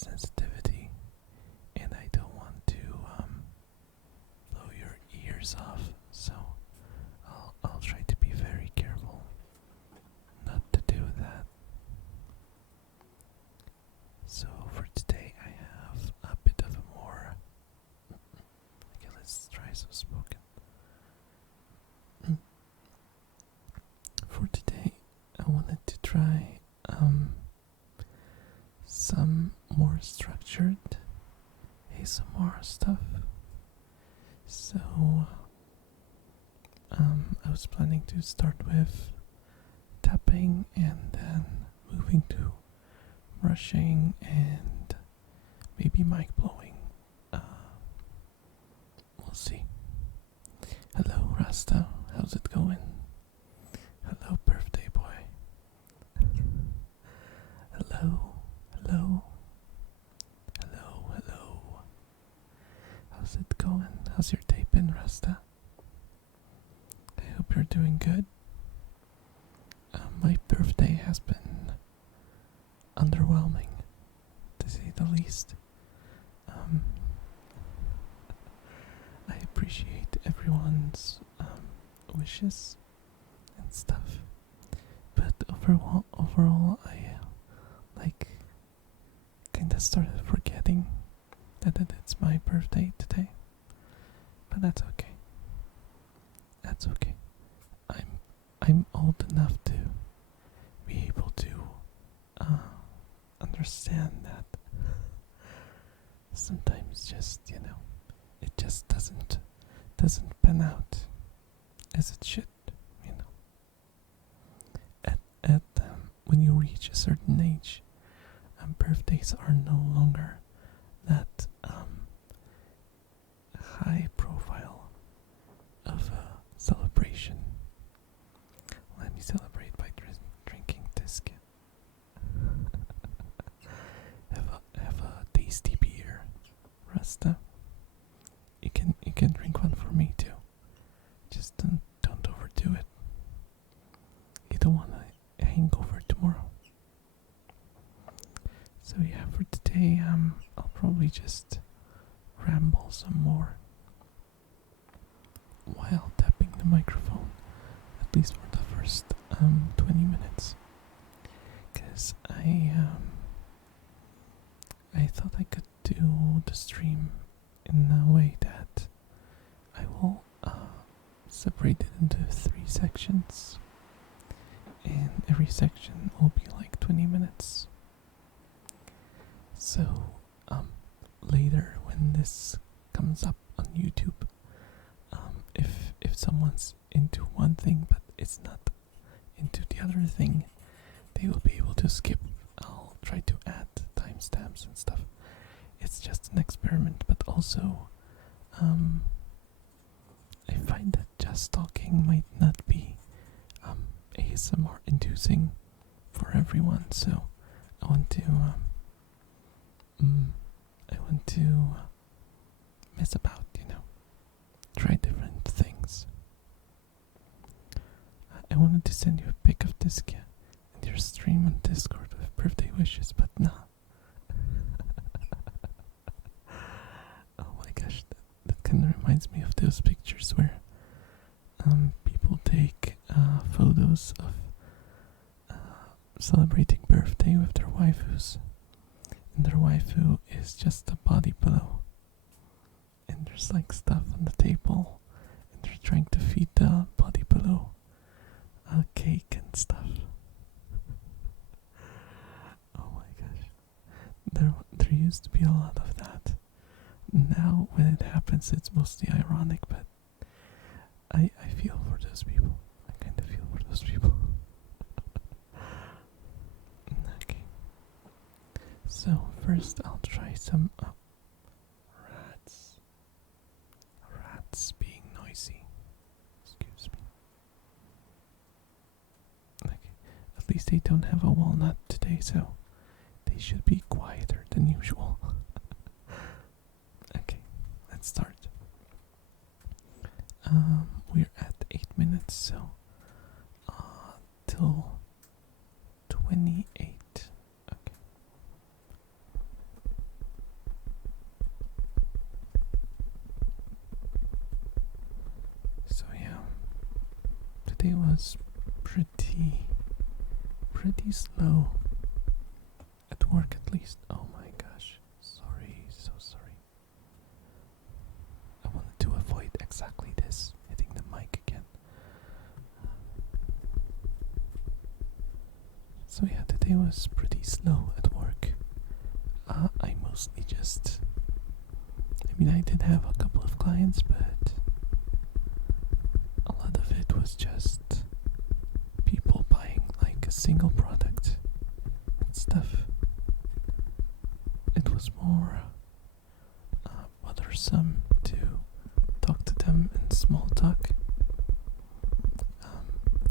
sensitivity, and I don't want to blow your ears off, so I'll try to be very careful not to do that. So for today I have a bit of a more... Okay, let's try some spoken. For today I wanted to try some more structured ASMR stuff. So I was planning to start with tapping and then moving to brushing and maybe mic blowing. We'll see. Hello Rasta, how's it going? Hello birthday boy. Hello, hello, hello, hello. How's it going? How's your day been, Rasta? I hope you're doing good. My birthday has been underwhelming, to say the least. I appreciate everyone's wishes and stuff, but overall, I kinda started forgetting that it's my birthday today. But that's okay. That's okay. I'm old enough to be able to understand that sometimes just, it just doesn't pan out as it should, At when you reach a certain age, birthdays are no longer that high profile of a celebration. Let me celebrate by drinking Tisket. have a tasty beer, Rasta. You can drink one for me too. Just don't overdo it. You don't want a hangover tomorrow. So yeah, for today, I'll probably just ramble some more while tapping the microphone, at least for the first 20 minutes, because I thought I could do the stream in a way that I will separate it into 3 sections, and every section will be like 20 minutes. So later when this comes up on YouTube, if someone's into one thing but it's not into the other thing, they will be able to skip. I'll try to add timestamps and stuff. It's just an experiment, but also I find that just talking might not be ASMR inducing for everyone, so I want to mess about, try different things. I wanted to send you a pic of Diskia and your stream on Discord with birthday wishes, but nah. Oh my gosh, that kind of reminds me of those pictures where people take photos of celebrating birthday with their waifus, and their waifu is just a body pillow, and there's like stuff on the table, and they're trying to feed the body pillow cake and stuff. Oh my gosh, there used to be a lot of that. Now when it happens, it's mostly ironic, but I feel for those people. I kind of feel for those people. Okay. So first I'll try some rats. Rats being noisy. Excuse me. Okay. At least they don't have a walnut today, so they should be quieter than usual. Okay, let's start. We're at 8 minutes, so till 28. Okay. today was pretty slow at work, at least. Oh my gosh, sorry, so sorry. I wanted to avoid exactly this, hitting the mic again. So yeah, today was pretty slow at work. I mostly just, I did have a couple of clients, but a lot of it was just people buying like a single product and stuff. It was more bothersome to talk to them in small talk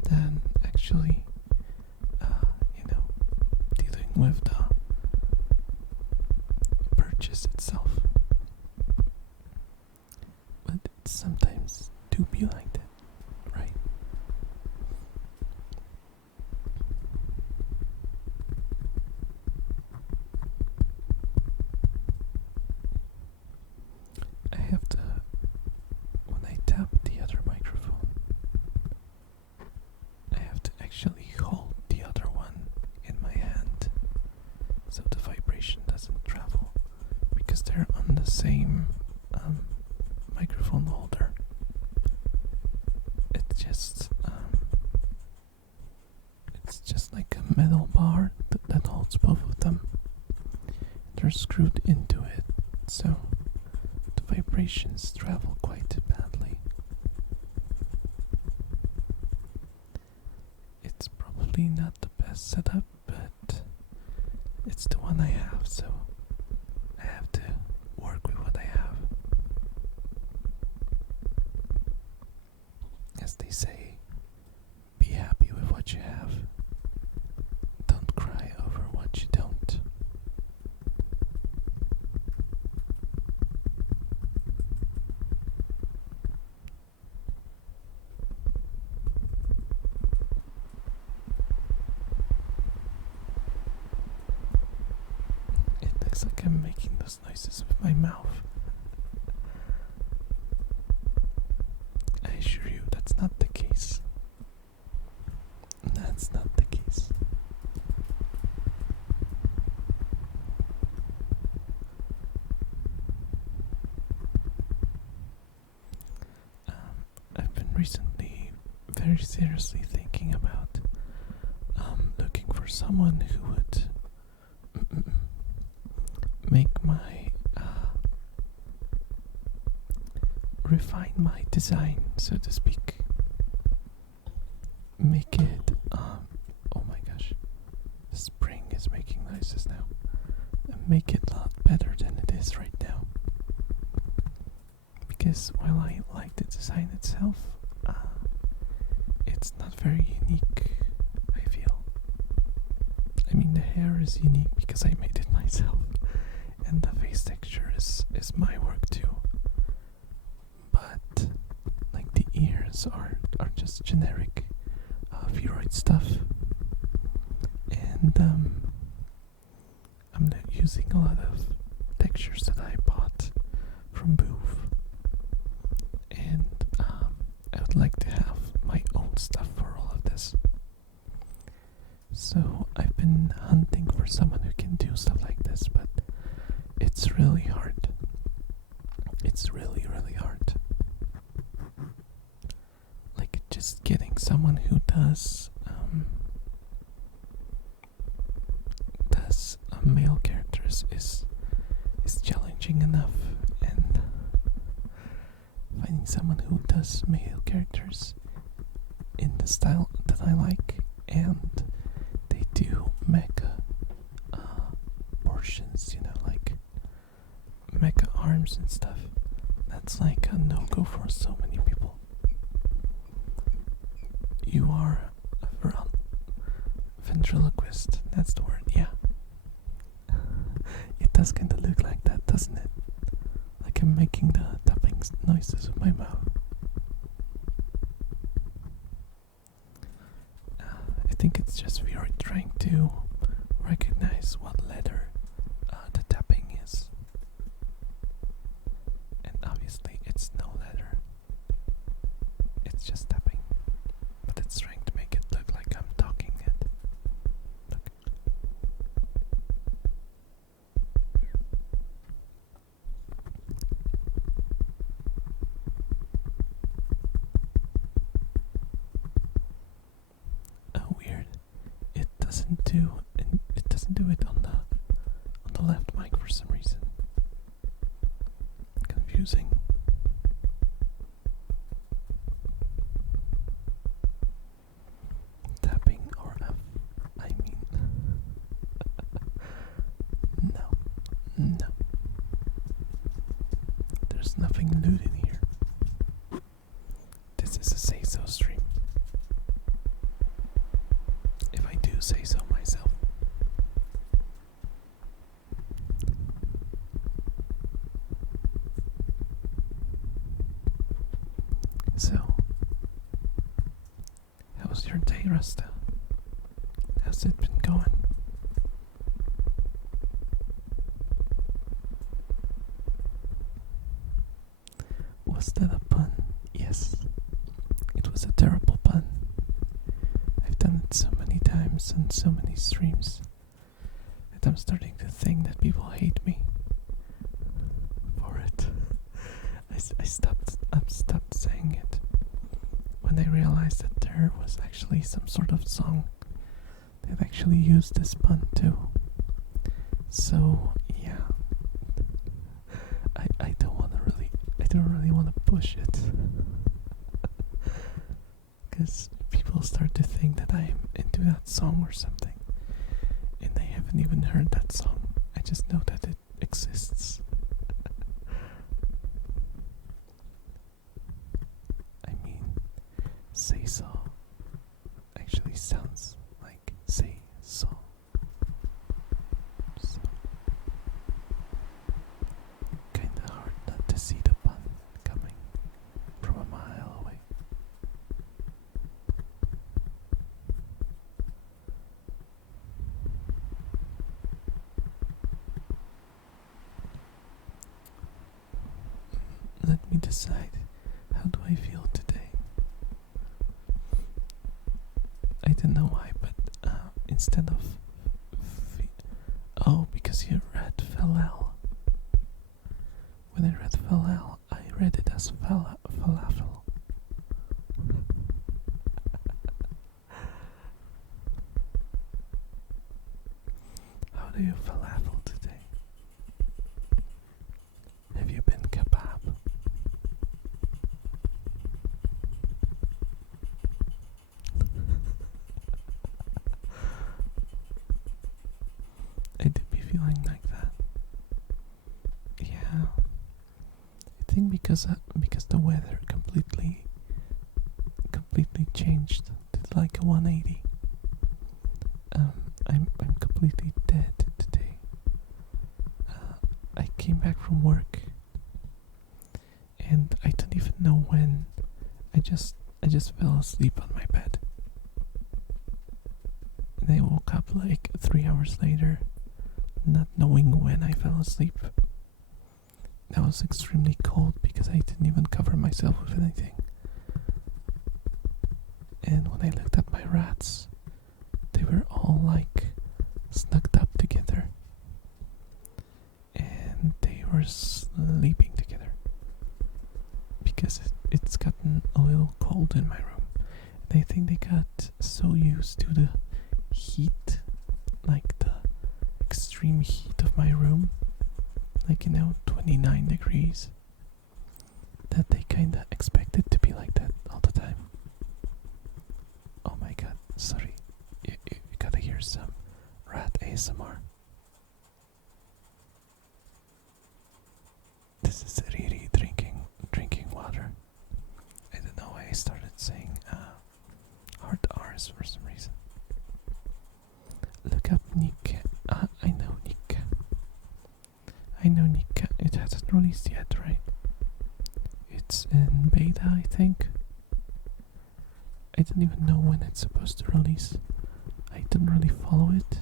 than actually, dealing with the purchase itself. But it sometimes do be like that, right? I have to, when I tap the other microphone, I have to actually hold the other one in my hand so the vibration doesn't travel, because they're on the same microphone holder. It's just like a metal bar that holds both of them. They're screwed into it, so the vibrations travel quite badly. It's probably not the best setup, but it's the one I have, so I have to work with what I have. As they say, be happy with what you have. Don't cry over what you don't. It looks like I'm making those noises with my mouth. I assure you that's not the case. That's not the case. I've been recently very seriously thinking about looking for someone who would make my refine my design, so to speak. Make it oh my gosh, the spring is making noises now. Make it a lot better than it is right now, because while I like the design itself, it's not very unique, I feel. I mean, the hair is unique because I made it myself, and the face texture is my work too. But like the ears are just generic Vtuber stuff, and I'm not using a lot of textures that I bought from Booth, and I would like to have my own stuff for all of this. So I've been hunting for someone who can do stuff like this, but it's really hard. It's really, really hard. Like, just getting someone who does male characters is challenging enough, and finding someone who does male characters in the style that I like, and they do mecha portions, like mecha arms and stuff, that's like a no-go for so many people. You are a ventriloquist, that's the word, yeah. It does kind of look like that, doesn't it? Like I'm making the tapping noises with my mouth. I think it's just we are trying to recognize what letter the tapping is. And obviously it's no letter. It's just tapping. But some reason. Confusing. Tapping or F. I mean. No. No. There's nothing lewd in here. This is a say so stream. If I do say so myself. So, how's your day, Rasta? How's it been going? Was that a pun? Yes. It was a terrible pun. I've done it so many times on so many streams that I'm starting to think that people hate me for it. I stopped saying it when I realized that there was actually some sort of song that actually used this pun too. So yeah, I don't really want to push it because people start to think that I am into that song or something, and they haven't even heard that song. I just know that it exists. I mean, say so actually sounds like say so. So kinda hard not to see the pun coming from a mile away. Let me decide. How do I feel today? I don't know why, but instead of because you read falafel. When I read falafel, I read it as falafel. How do you falafel today? Have you been kebab? I did be feeling like that. Yeah, I think because the weather completely changed. Did like a 180. I'm completely dead today. I came back from work, and I don't even know when. I just fell asleep on my bed, and I woke up like 3 hours later, not knowing when I fell asleep. That was extremely cold because I didn't even cover myself with anything. And when I looked at my rats, they were all like snugged up together, and they were sleeping together because it's gotten a little cold in my room. And I think they got so used to the heat, like the extreme heat of my room, like 29 degrees, that they kinda expect it to be like that all the time. Oh my god, sorry, you gotta hear some rat ASMR. This is Riri drinking water. I don't know why I started saying hard R's for some reason. Look up Nika. I know Nika. It hasn't released yet, right? It's in beta, I think. I don't even know when it's supposed to release. I didn't really follow it.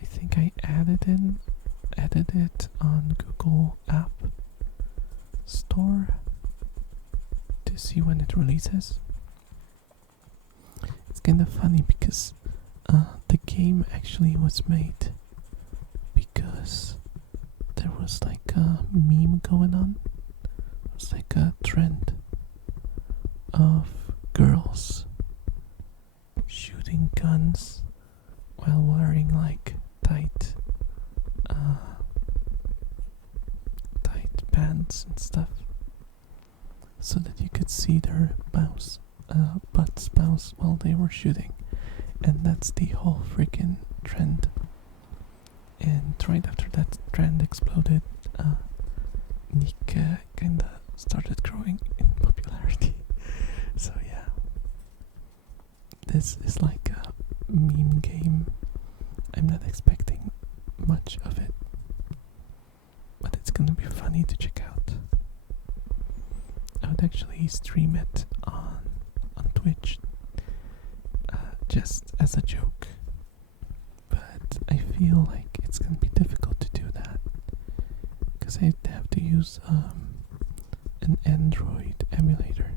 I think I added it on Google App Store to see when it releases. It's kind of funny because the game actually was made because there was like a meme going on. It was like a trend of girls shooting guns while wearing like tight pants and stuff, so that you could see their butts bounce while they were shooting, and that's the whole freaking trend. And right after that trend exploded, Nick kinda started growing in popularity. So yeah, this is like a meme game. I'm not expecting much of it, but it's gonna be funny to check out. I would actually stream it on Twitch, just as a joke, but I feel like it's gonna be difficult to do that because I'd have to use an Android emulator,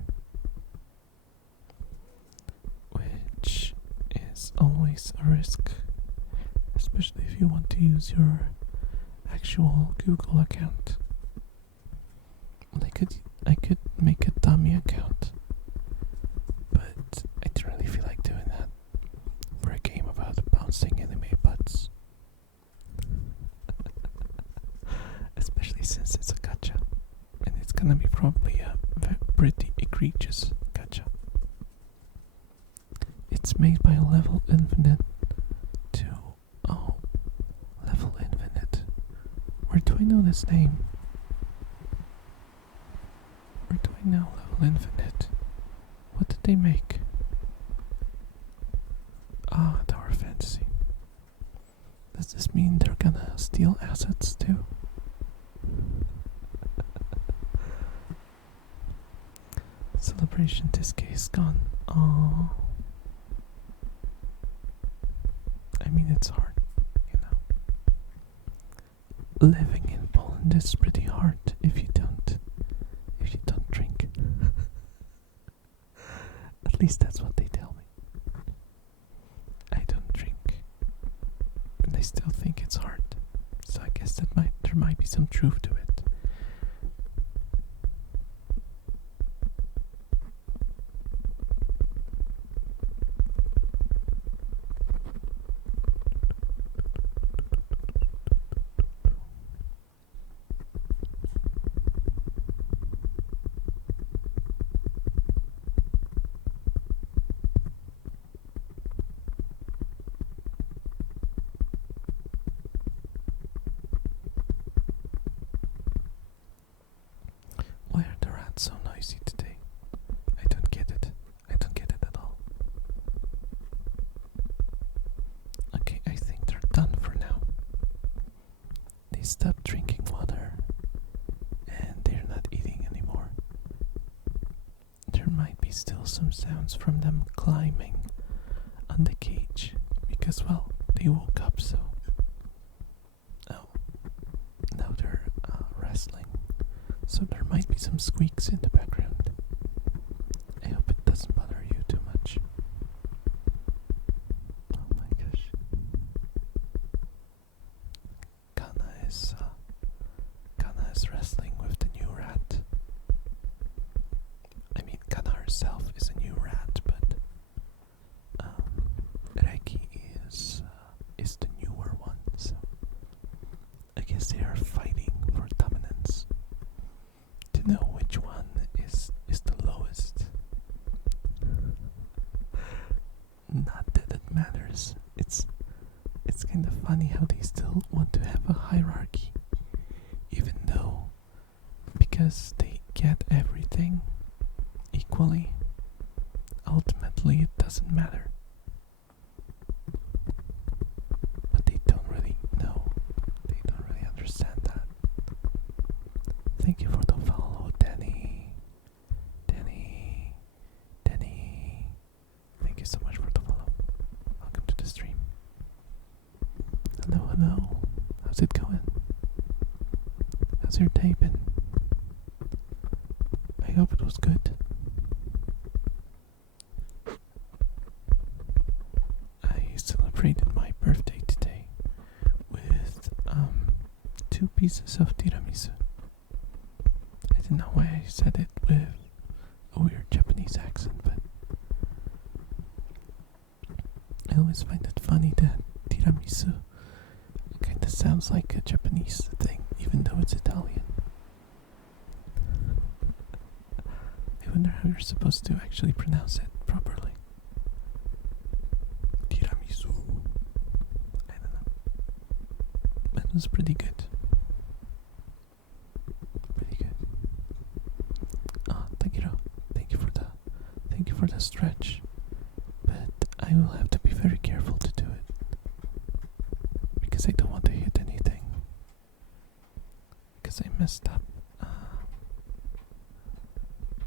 which is always a risk, especially if you want to use your actual Google account. I could make a dummy account, but I don't really feel like doing that for a game about bouncing anime butts. Especially since it's a gacha, and it's gonna be probably a pretty egregious gacha. It's made by Level Infinite to... Oh, Level Infinite. Where do I know this name? Where do I know Level Infinite? What did they make? Ah, Tower Fantasy. Does this mean they're gonna steal assets too? Celebration Disc is gone. Oh. I mean, it's hard, you know. Living in Poland is pretty hard if you don't drink. At least that's what they tell me. I don't drink, and I still think it's hard. So I guess there might be some truth to it. Why are the rats so noisy today? I don't get it. I don't get it at all. Okay, I think they're done for now. They stopped drinking water and they're not eating anymore. There might be still some sounds from them climbing on the cage because, well, they woke up, so... Oh, now they're wrestling. So there might be some squeaks in the background. I hope it doesn't bother you too much. Oh my gosh. Kana is wrestling with the new rat. I mean, Kana herself is a new rat, but Reki is the newer one. So I guess they are fighting for dominance. To know which one is the lowest. Not that it matters. It's kind of funny how they still want to have a hierarchy, even though, because they get everything equally, ultimately it doesn't matter. But they don't really know. They don't really understand that. Thank you for the follow, Danny. Thank you so much for the follow. Welcome to the stream. Hello. How's it going? How's your day been? I hope it was good. I celebrated my birthday today with 2 pieces of tiramisu. I don't know why I said it with a weird Japanese accent, but I always find it funny that tiramisu kinda sounds like a Japanese thing, even though it's Italian. wonder how you're supposed to actually pronounce it properly. Tiramisu. I don't know. But it was pretty good. Pretty good. Ah, Takiro, thank you for the stretch. But I will have to be very careful to do it. Because I don't want to hit anything. Because I messed up.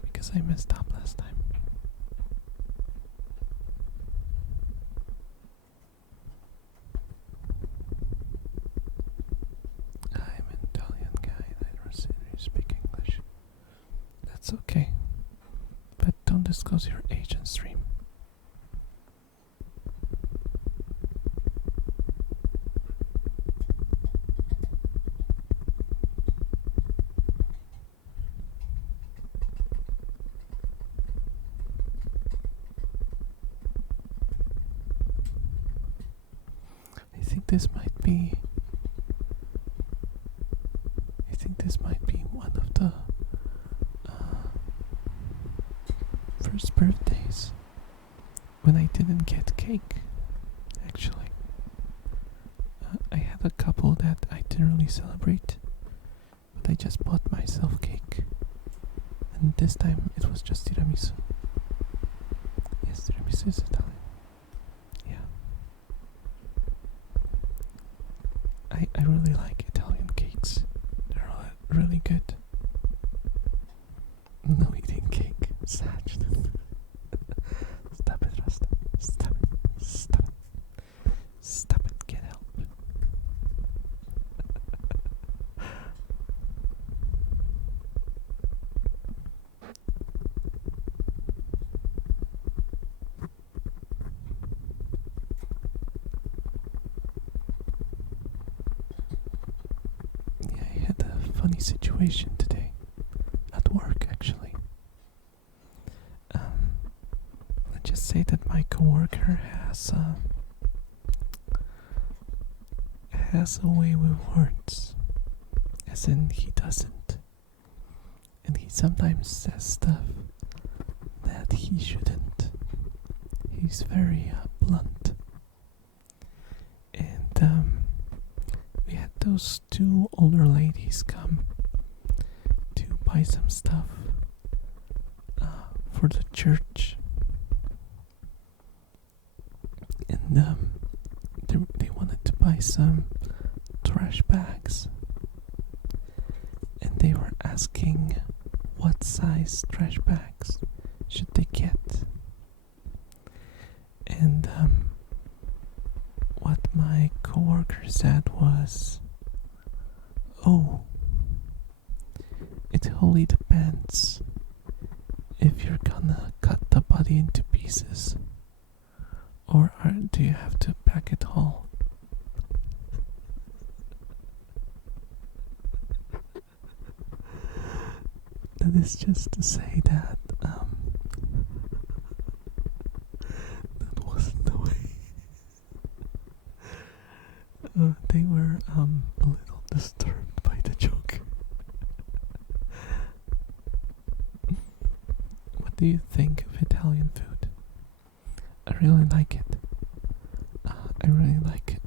Because I messed up last time. I'm an Italian guy. I don't really speak English. That's okay. But don't disclose your age on stream. I think this might be one of the first birthdays when I didn't get cake. Actually, I had a couple that I didn't really celebrate, but I just bought myself cake, and this time it was just tiramisu. Yes, tiramisu is Italian. I really like Italian cakes. They're really good. No eating cake. Sad. Stop it, Rasta. Stop it. Stop it. Stop it. Get help. Funny situation today at work, actually. Let's just say that my coworker has a way with words, as in he doesn't, and he sometimes says stuff that he shouldn't. He's very blunt, and we had those two older ladies come to buy some stuff for the church, and they wanted to buy some trash bags, and they were asking what size trash bags should they get, and what my coworker said was, "Oh, it wholly depends if you're gonna cut the body into pieces, or do you have to pack it whole?" That is just to say that that wasn't the way. They were a little disturbed by the joke. What do you think of Italian food? I really like it. I really like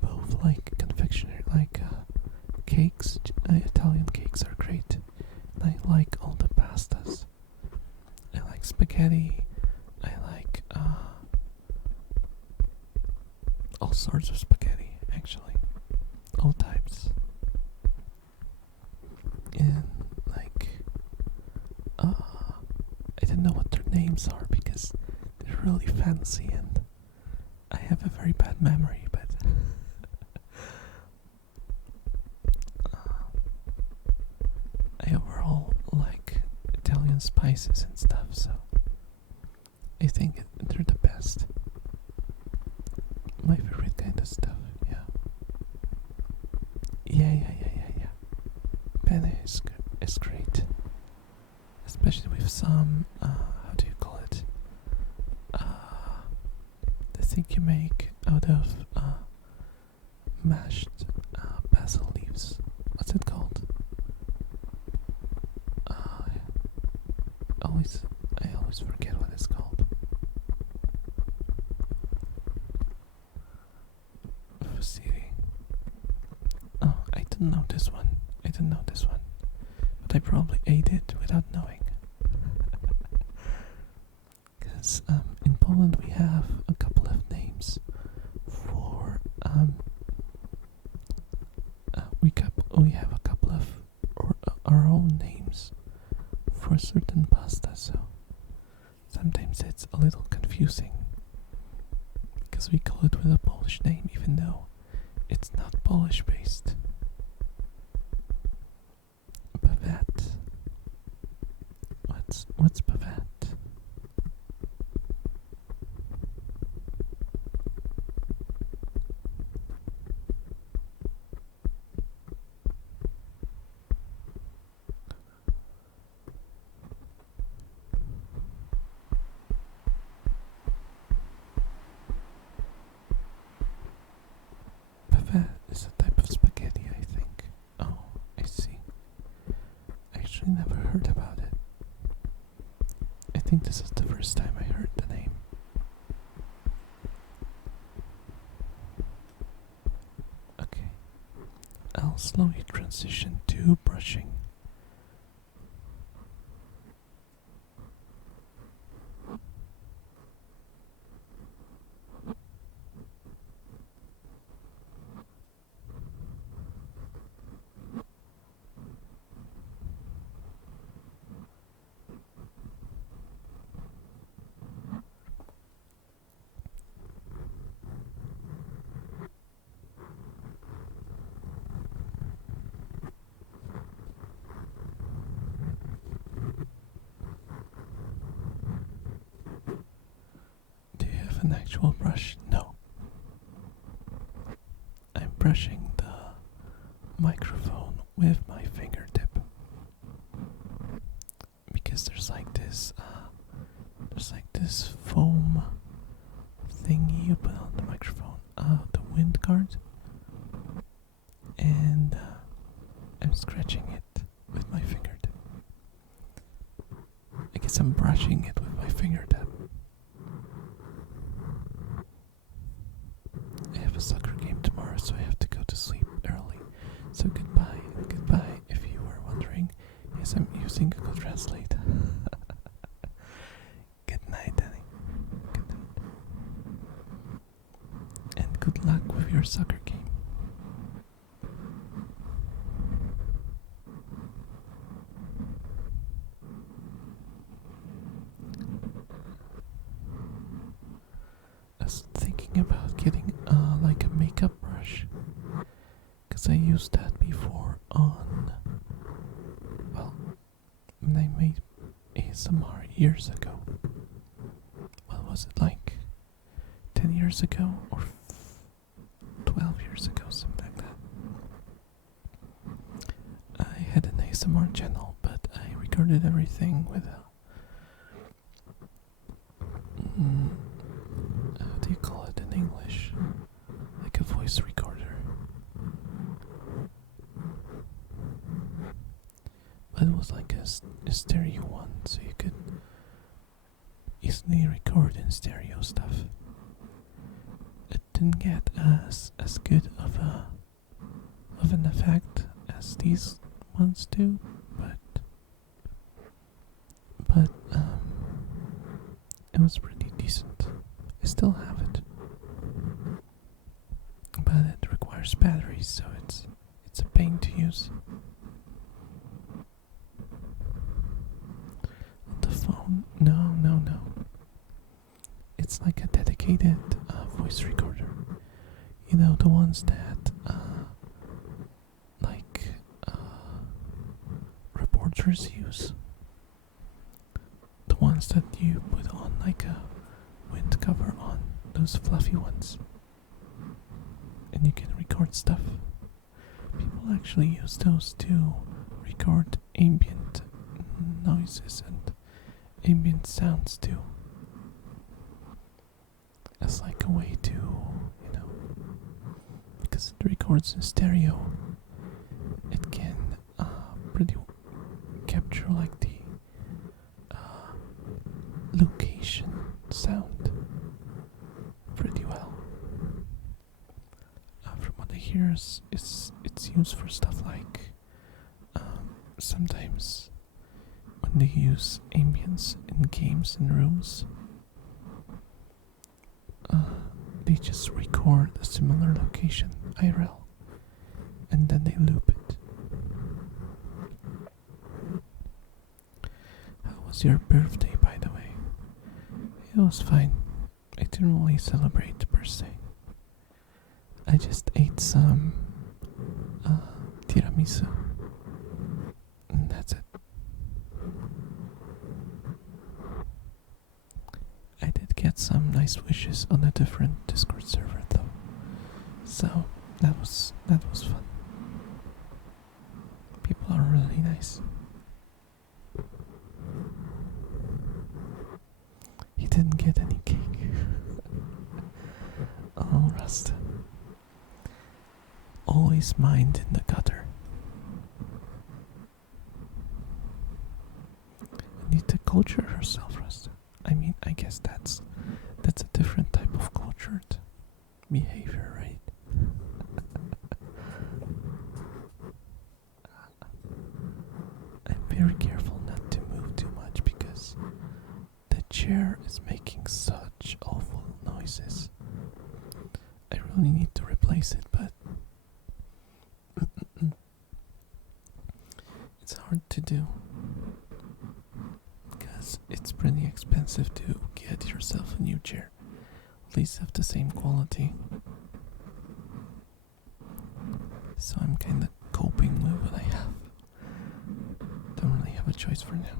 both like confectionery, like cakes. Italian cakes are great. And I like all the pastas. I like spaghetti. I like all sorts of spaghetti, actually. All types. And like I don't know what their names are because they're really fancy and I have a very bad memory, but I overall like Italian spices and stuff, so I think they're the best. My favorite kind of stuff, yeah. Yeah. Penne is great. Especially with some, how do you call it? The thing you make out of mashed basil leaves. What's it called? don't know this one. I don't know this one. But I probably ate it without knowing. Because in Poland we have a couple of names for we have a couple of our own names for certain pasta, so sometimes it's a little confusing because we call it with a Polish name even though it's not Polish based. Bavet. What's bavet? Bavet is a type of spaghetti, I think. Oh, I see. I actually never heard about it. I think this is the first time I heard the name. Okay. I'll slowly transition to brushing. Do you have an actual brush? No. I'm brushing the microphone with my fingertip because there's like this foam thingy you put on the microphone, the wind guard, and I'm scratching it with my fingertip. I guess I'm brushing it with my fingertip. I have a soccer game tomorrow, so I have to go to sleep early. So goodbye, goodbye. If you were wondering, yes, I'm using Google Translate. Good night, Danny. Good night. And good luck with your soccer game. I was thinking about getting like a makeup brush, because I used that before on, well, when I made ASMR years ago. What was it, like 10 years ago or 12 years ago, something like that. I had an ASMR channel, but I recorded everything with a how do you call it in English? Like a voice recorder. But it was like a stereo one, so you could easily record in stereo stuff. It didn't get as good of an effect as these ones do, but it was pretty decent. I still have it, but it requires batteries, so it's a pain to use. On the phone, no. It's like a dedicated voice recorder. You know, the ones that reporters use. The ones that you put on like a wind cover on, those fluffy ones. And you can record stuff. People actually use those to record ambient noises and ambient sounds too. As like a way to, because it records in stereo, it can pretty capture like the location sound pretty well. From what I hear here is it's used for stuff like sometimes when they use ambience in games and rooms, they just record a similar location IRL and then they loop it. How was your birthday, by the way? It was fine. I didn't really celebrate per se. I just ate some tiramisu, and that's it. I did get some nice wishes on a different Discord server though, so that was fun. People are really nice. He didn't get any cake. Oh, Rasta. Always mind in the gutter. You need to culture herself, Rasta. I mean, I guess that's a different type of cultured behavior, right? I'm very careful not to move too much because the chair is making such awful noises. I really need to replace it, but it's hard to do because it's pretty expensive to get yourself a new chair, at least of the same quality. So I'm kind of coping with what I have. Don't really have a choice for now.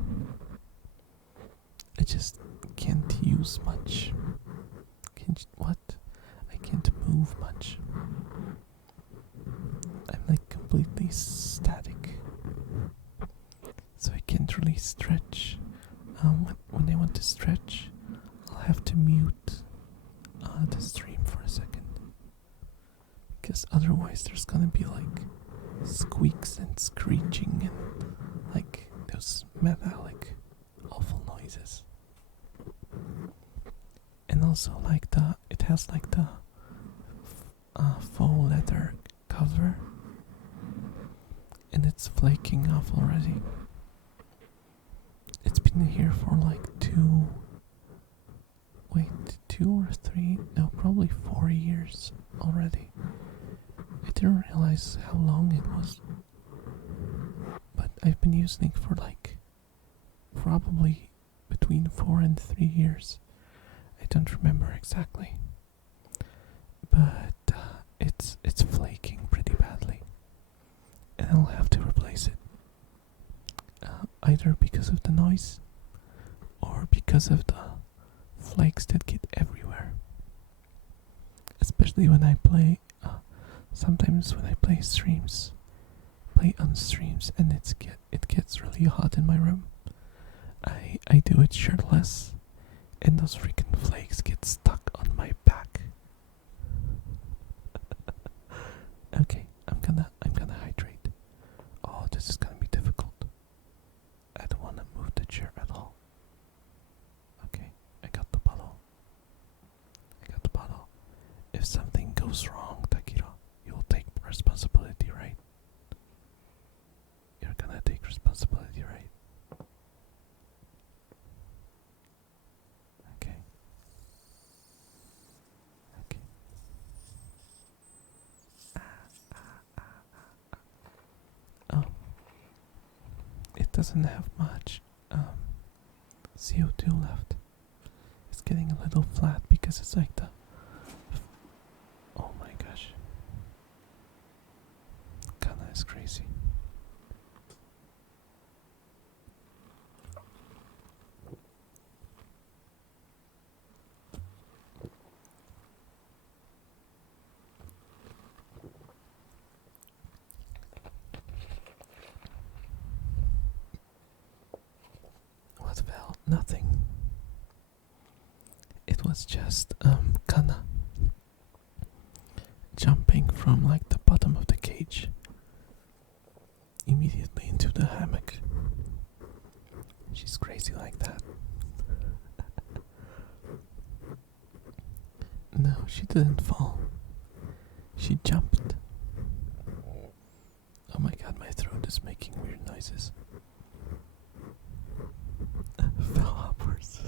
I just can't use much. What? I can't move much. I'm like completely static. So I can't really stretch. When I want to stretch, I'll have to mute the stream for a second. Because otherwise there's gonna be like squeaks and screeching and like those metallic awful noises. And also like it has like the faux leather cover and it's flaking off already. It's been here for like 2 or 3, no, probably 4 years already. I didn't realize how long it was, but I've been using it for like probably between 4 and 3 years. I don't remember exactly, but it's flaking pretty badly, and I'll have to replace it. Either because of the noise, or because of the flakes that get everywhere. Especially when I play. Sometimes when I play on streams, and it gets really hot in my room. I do it shirtless, and those freaking flakes get stuck on my back. Okay, I'm gonna hydrate. Oh, this is gonna be difficult. I don't wanna move the chair at all. Okay, I got the bottle. If something goes wrong, Takiro, you'll take responsibility, right? You're gonna take responsibility, right? Okay. Oh. It doesn't have much CO2 left. It's getting a little flat because it's like the... Oh my gosh. Kinda is crazy. What fell? Nothing. It was just Kana jumping from like the bottom of the cage immediately into the hammock. She's crazy like that. No, she didn't fall. She jumped keyboard is making weird noises. Fell upwards.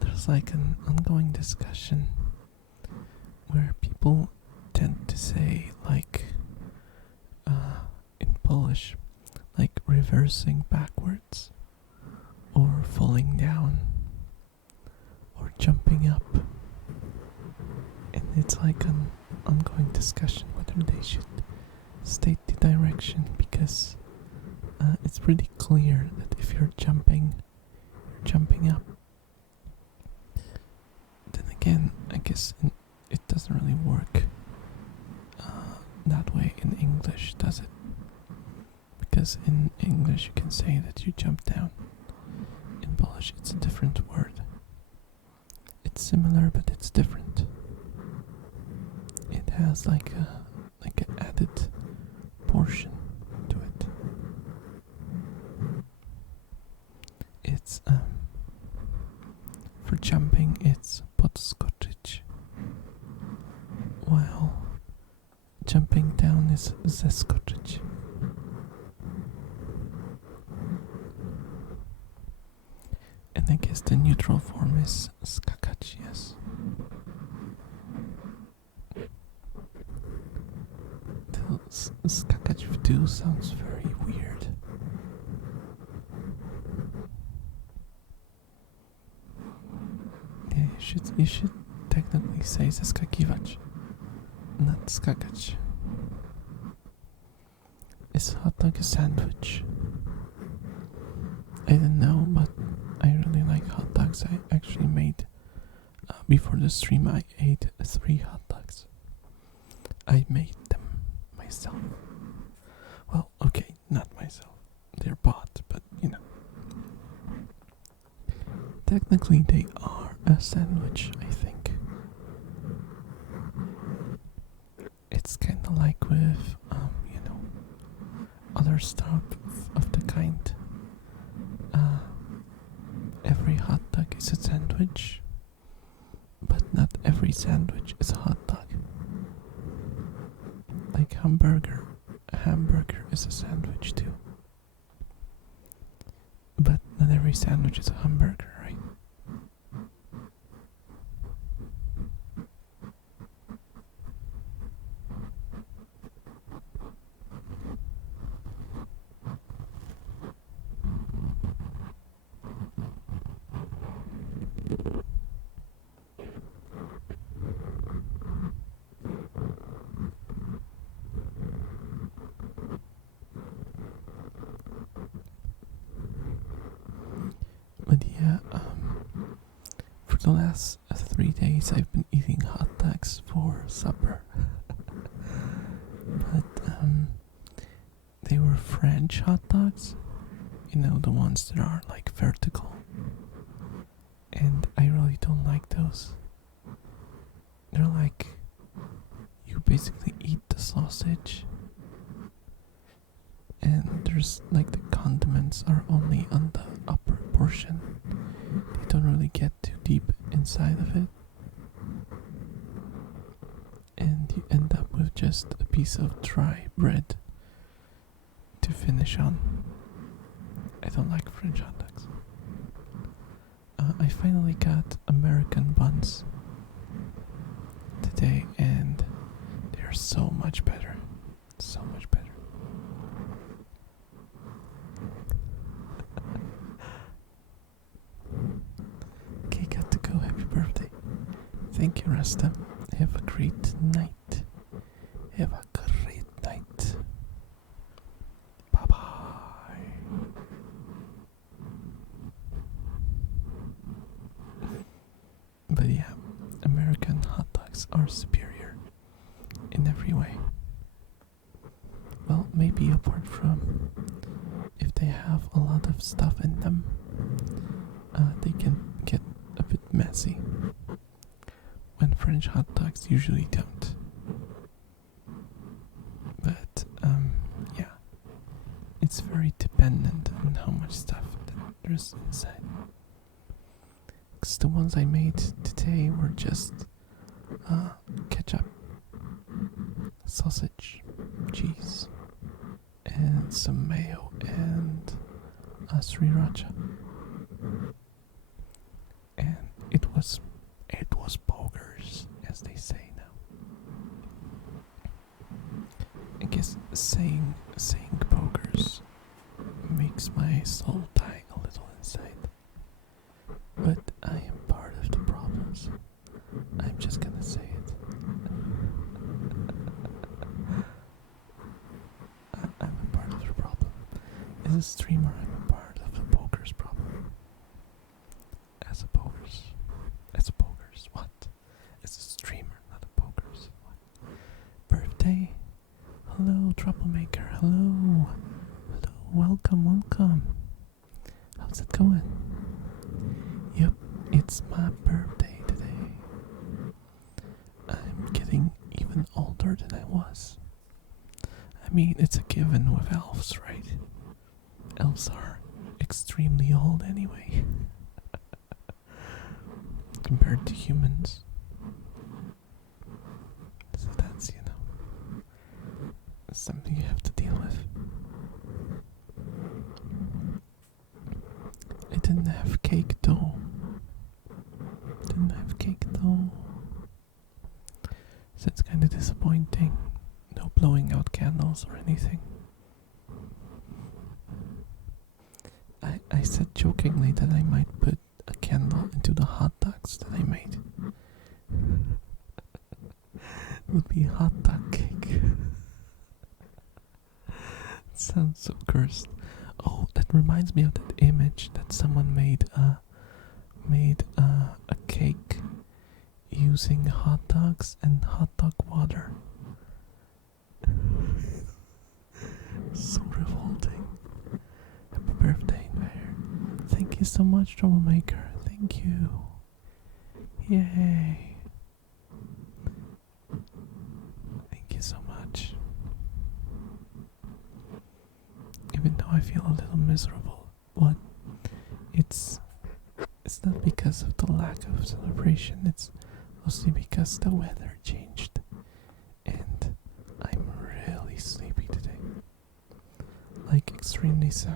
There's like an ongoing discussion where people tend to say like in Polish, like reversing backwards or falling down or jumping up, and it's like an ongoing discussion whether they should state the direction, because it's pretty clear that if you're jumping up, then again, I guess it doesn't really work that way in English, does it? Because in English you can say that you jump down. In Polish it's a different word. It's similar but it's different. It has like an added portion to it. It's for jumping it's podskoczyć, while jumping down is zeskoczyć. And I guess the neutral form is skakać, yes. Skakać w dół sounds very weird. Yeah, you should technically say zeskakiwać, not skakać. Is hot dog a sandwich? I don't know, but I really like hot dogs. I actually made, before the stream I ate 3 hot dogs. I made them myself. Well, okay, not myself. They're bought, but you know. Technically they are a sandwich, I think. It's kinda like with, other stuff of the kind. Every hot dog is a sandwich, but not every sandwich is a hot dog. Like a hamburger is a sandwich too. But not every sandwich is a hamburger, right? But yeah, for the last 3 days I've been eating hot dogs for supper. But they were French hot dogs, you know, the ones that are like vertical. And I really don't like those. They're like, you basically eat the sausage, and there's like the condiments are only on the upper portion. They don't really get too deep inside of it, and you end up with just a piece of dry bread to finish on. I don't like French hot dogs. I finally got American buns today, and they're so much better. So much better. Okay, got to go. Happy birthday. Thank you, Rasta. Have a great night. Have a great night. Bye-bye. But yeah, American hot dogs are superior in every way. Well, maybe apart from if they have a lot of stuff in them, they can get a bit messy, when French hot dogs usually don't. But yeah, it's very dependent on how much stuff there's inside. Because the ones I made today were just ketchup sausage, cheese, and some mayo and sriracha. And it was boogers, as they say now. I guess saying boogers makes my soul die a little inside. But I am part of the problems. I'm just gonna say it. I'm a part of the problem. As a streamer, I'm a part of the boogers problem. As a boogers. What? As a streamer, not a boogers. What? Birthday? Hello, troublemaker. Hello. Welcome. How's it going? Yep, it's my birthday today. I'm getting even older than I was. I mean, it's a given with elves, right? Elves are extremely old anyway. Compared to humans. So that's, something you have to deal with. I didn't have cake though. So it's kind of disappointing. No blowing out candles or anything. I said jokingly that I might put a candle into the hot dogs that I made. It would be a hot dog cake. It sounds so cursed. Oh, that reminds me of that image that someone made a cake using hot dogs and hot dog water. So revolting. Happy birthday, Invader. Thank you so much, Troublemaker. Thank you. Yay. Thank you so much. Even though I feel a little miserable. What? It's not because of the lack of celebration, it's mostly because the weather changed. And I'm really sleepy today. Like, extremely so.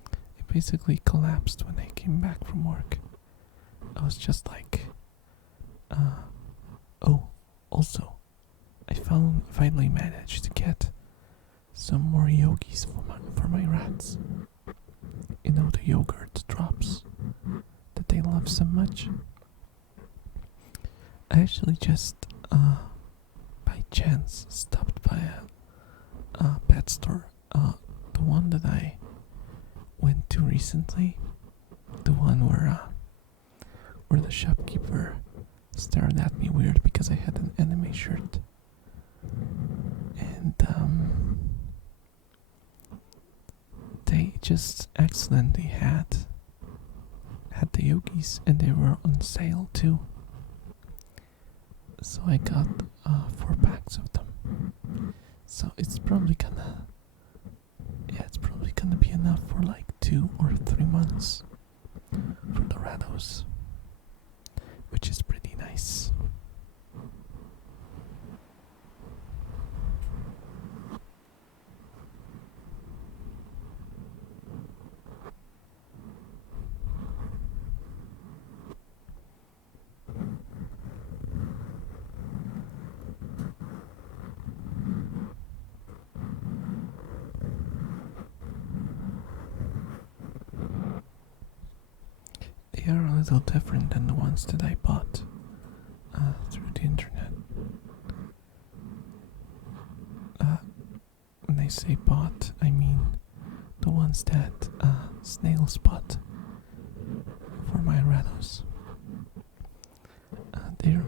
I basically collapsed when I came back from work. I was just like, oh, also, I finally managed to get some more yogis for my rats. You know, the yogurt drops that they love so much. I actually just, by chance, stopped by a pet store. The one that I went to recently. The one where the shopkeeper stared at me weird because I had an anime shirt. And, they just accidentally had the yogis, and they were on sale too. So I got 4 packs of them. So it's probably gonna be enough for like 2 or 3 months for the Rados, which is pretty nice. They are a little different than the ones that I bought through the internet. When I say bought, I mean the ones that snails bought for my Rados. They're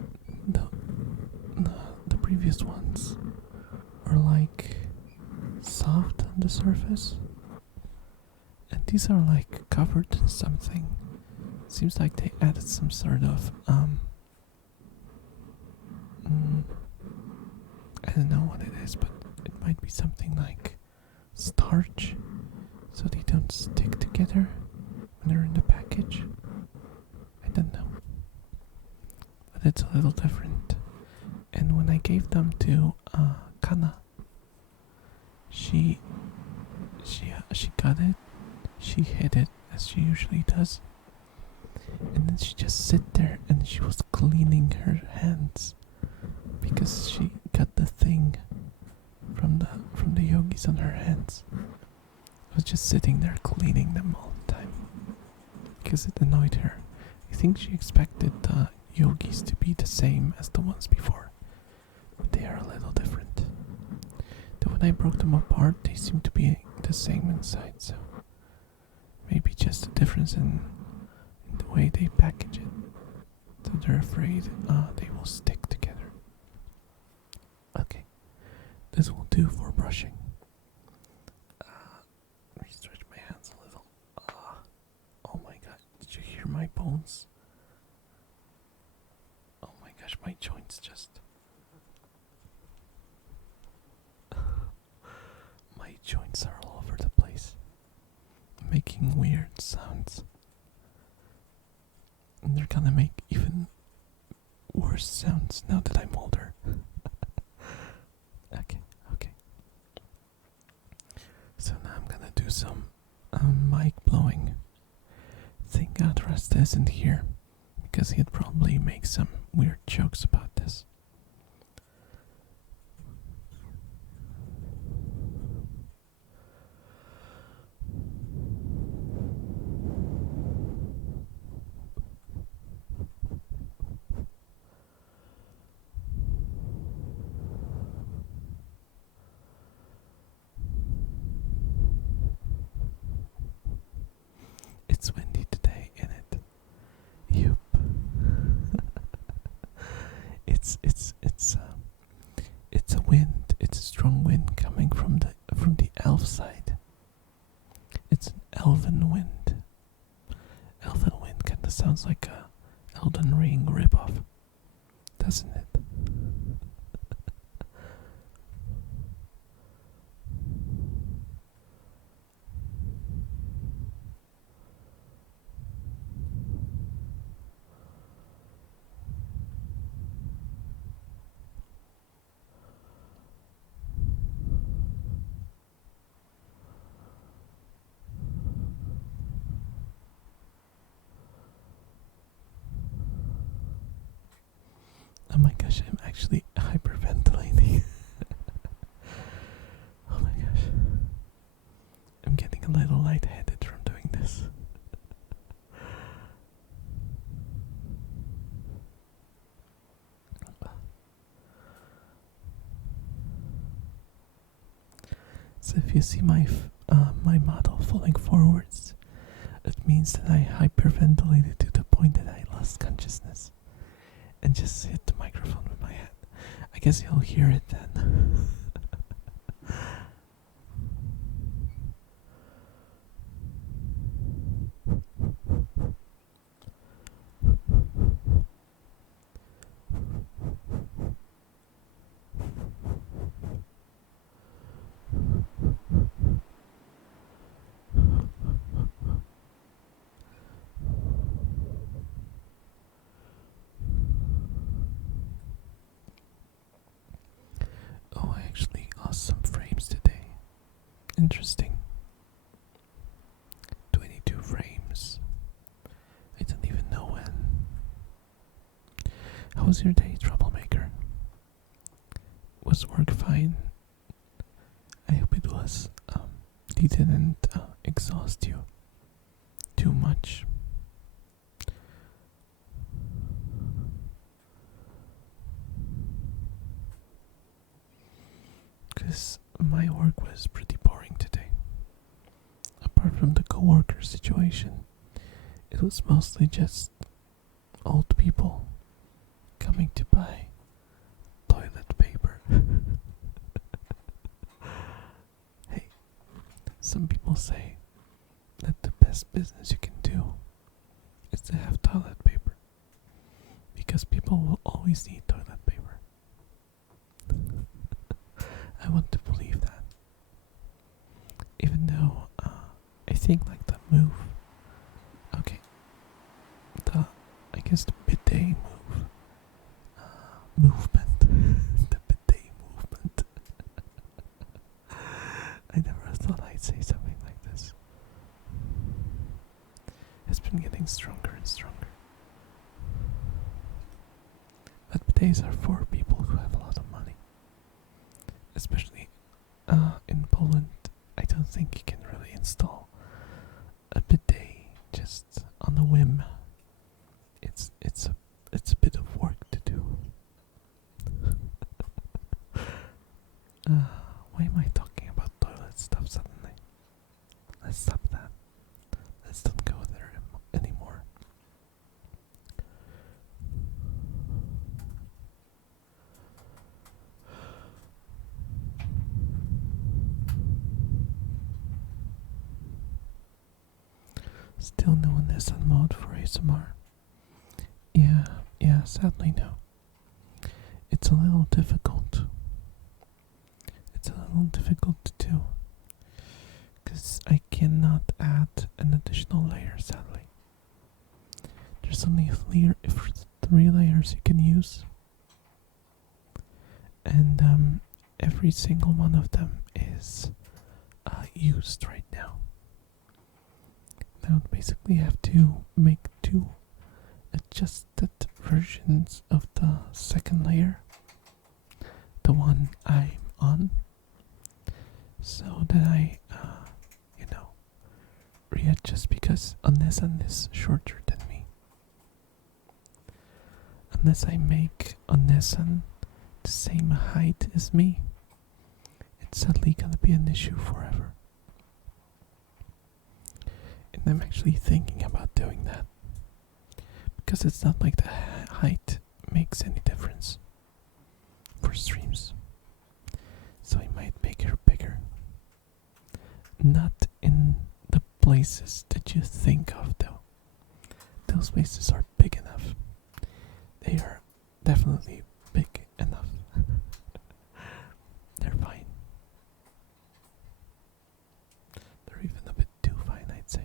the previous ones are like soft on the surface, and these are like covered in something. Seems like they added some sort of I don't know what it is, but it might be something like starch, so they don't stick together when they're in the package. I don't know, but it's a little different. And when I gave them to Kana, she she got it. She hid it as she usually does, and then she just sit there and she was cleaning her hands because she got the thing from the yogis on her hands. I was just sitting there cleaning them all the time because it annoyed her. I think she expected the yogis to be the same as the ones before, but they are a little different. Though when I broke them apart, they seem to be the same inside, so maybe just a difference in the way they package it. So they're afraid they will stick together. Okay, this will do for brushing. Let me stretch my hands a little. Oh my god, did you hear my bones? Oh my gosh, my joints just... my joints are all over the place, making weird sounds. And they're gonna make even worse sounds now that I'm older. Okay. So now I'm gonna do some mic blowing. Thank God Rasta isn't here, because he'd probably make some weird jokes about this. It's windy today, isn't it? Yup. It's a wind. It's a strong wind coming from the elf side. It's an elven wind. Elven wind kinda sounds like a Elden Ring ripoff, doesn't it? Oh my gosh, I'm actually hyperventilating. Oh my gosh. I'm getting a little lightheaded from doing this. So if you see my model falling forwards, it means that I hyperventilated to the point that I lost consciousness and just hit the microphone with my head. I guess you'll hear it then. Oh, I actually lost some frames today. Interesting. 22 frames. I don't even know when. How was your day, troublemaker? Was work fine? I hope it was. He didn't exhaust you too much. Because my work was pretty boring today. Apart from the coworker situation, it was mostly just old people coming to buy toilet paper. Hey, some people say that the best business you can do is to have toilet paper, because people will always need toilet paper. I want to believe that, even though I think like the move, okay, I guess the bidet movement bidets are for people who have a lot of money. Especially in Poland, I don't think you can really install a bidet just on a whim. It's a bit of work to do. Why am I talking about toilet stuff suddenly? Let's stop that. Let's don't go there anymore. Still no Nissan mode for ASMR. Yeah, sadly no. It's a little difficult. It's a little difficult to do. Because I cannot add an additional layer, sadly. There's only three layers you can use. And every single one of them is used right now. I would basically have to make two adjusted versions of the second layer, the one I'm on, so that I, readjust, because Onesan is shorter than me. Unless I make Onesan the same height as me, it's sadly gonna be an issue forever. And I'm actually thinking about doing that, because it's not like the height makes any difference for streams. So I might make her bigger. Not in the places that you think of though. Those places are big enough. They are definitely big enough. They're fine. They're even a bit too fine, I'd say.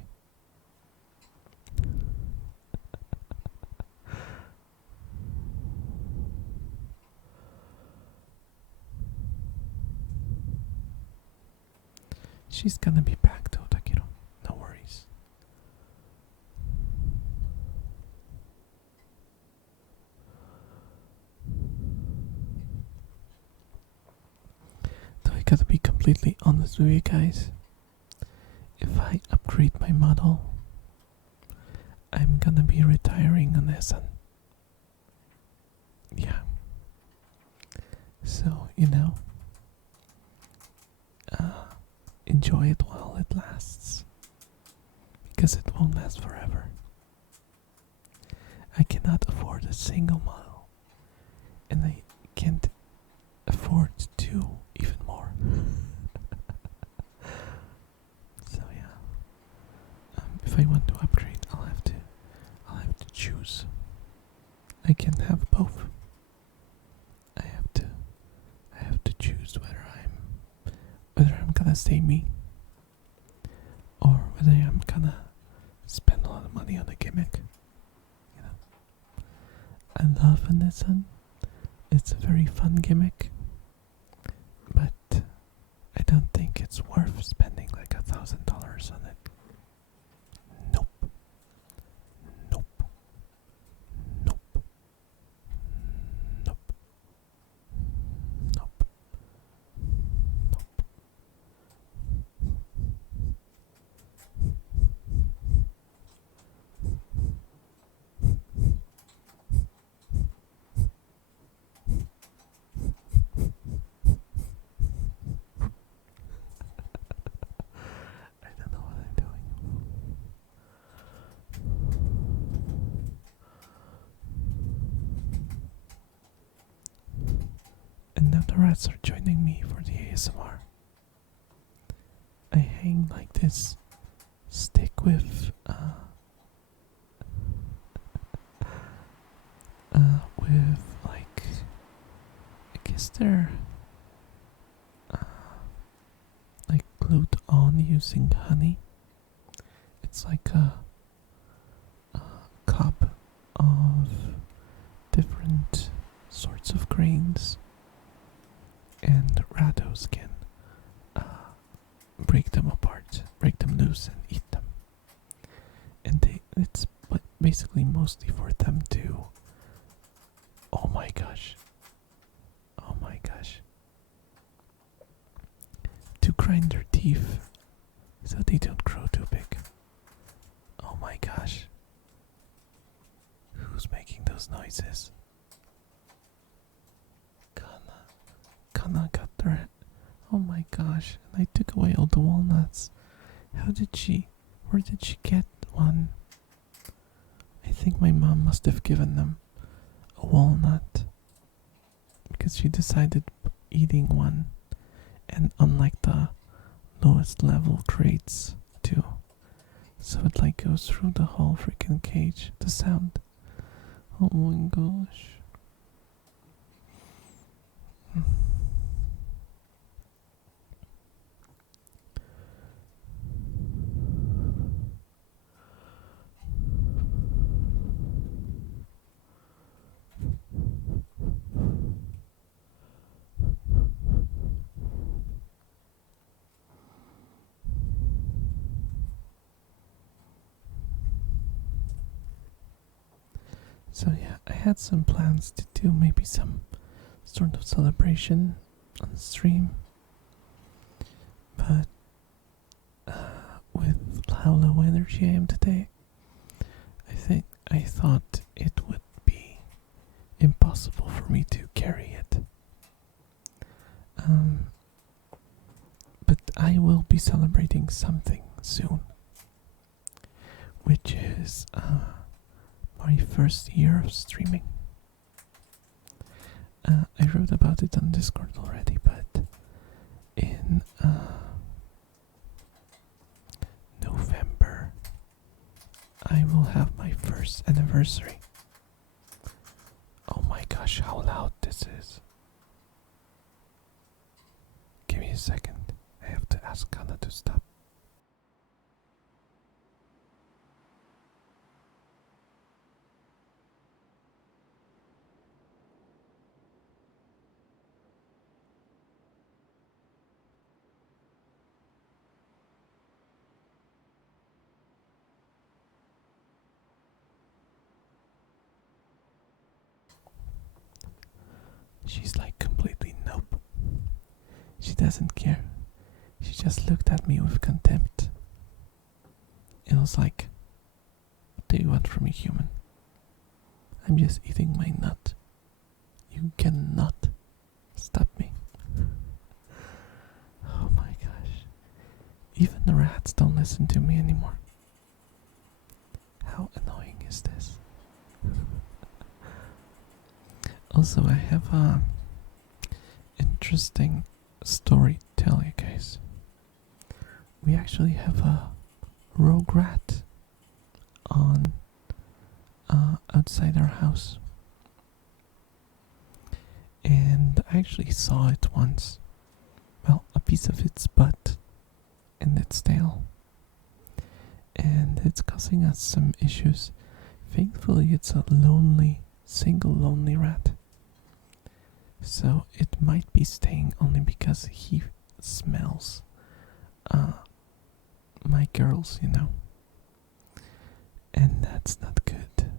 She's gonna be back though, Takiro. No worries. Though I gotta be completely honest with you guys. If I upgrade my model, I'm gonna be retiring on Essen. Yeah. So, enjoy it while it lasts. Because it won't last forever. I cannot afford a single model. And I can't afford two even more. So yeah. If I want to upgrade, I'll have to choose. I can't have both. I have to choose whether I'm gonna stay me, or whether I'm gonna spend a lot of money on a gimmick. I love Nissan. It's a very fun gimmick, but I don't think it's worth spending like $1,000 on it. Nope. Nope. Nope. Nope. Nope. I don't know what I'm doing. And now the rats are joining me for the ASMR. I hang like this stick with like, I guess they're like glued on using honey. It's like a cup of different sorts of grains, and ratos can break them apart, break them loose, and eat them. And it's basically mostly for them to. Oh my gosh! grind their teeth so they don't grow too big. Oh my gosh. Who's making those noises? Kana got their... Oh my gosh, and I took away all the walnuts. Where did she get one? I think my mom must have given them a walnut because she decided eating one, and unlike the lowest level crates too, so it like goes through the whole freaking cage, the sound. Oh my gosh. So yeah, I had some plans to do maybe some sort of celebration on the stream, but with how low energy I am today, I thought it would be impossible for me to carry it. But I will be celebrating something soon, which is my first year of streaming. I wrote about it on Discord already, but in November I will have my first anniversary. Oh my gosh, how loud this is. Give me a second. I have to ask Kana to stop. She's like completely nope. She doesn't care. She just looked at me with contempt. It was like, what do you want from me, human? I'm just eating my nut. You cannot stop me. Oh my gosh. Even the rats don't listen to me anymore. How annoying is this? Also, I have a interesting story to tell you guys. We actually have a rogue rat on outside our house, and I actually saw it once. Well, a piece of its butt and its tail, and it's causing us some issues. Thankfully, it's a single lonely rat. So it might be staying only because he smells my girls, and that's not good.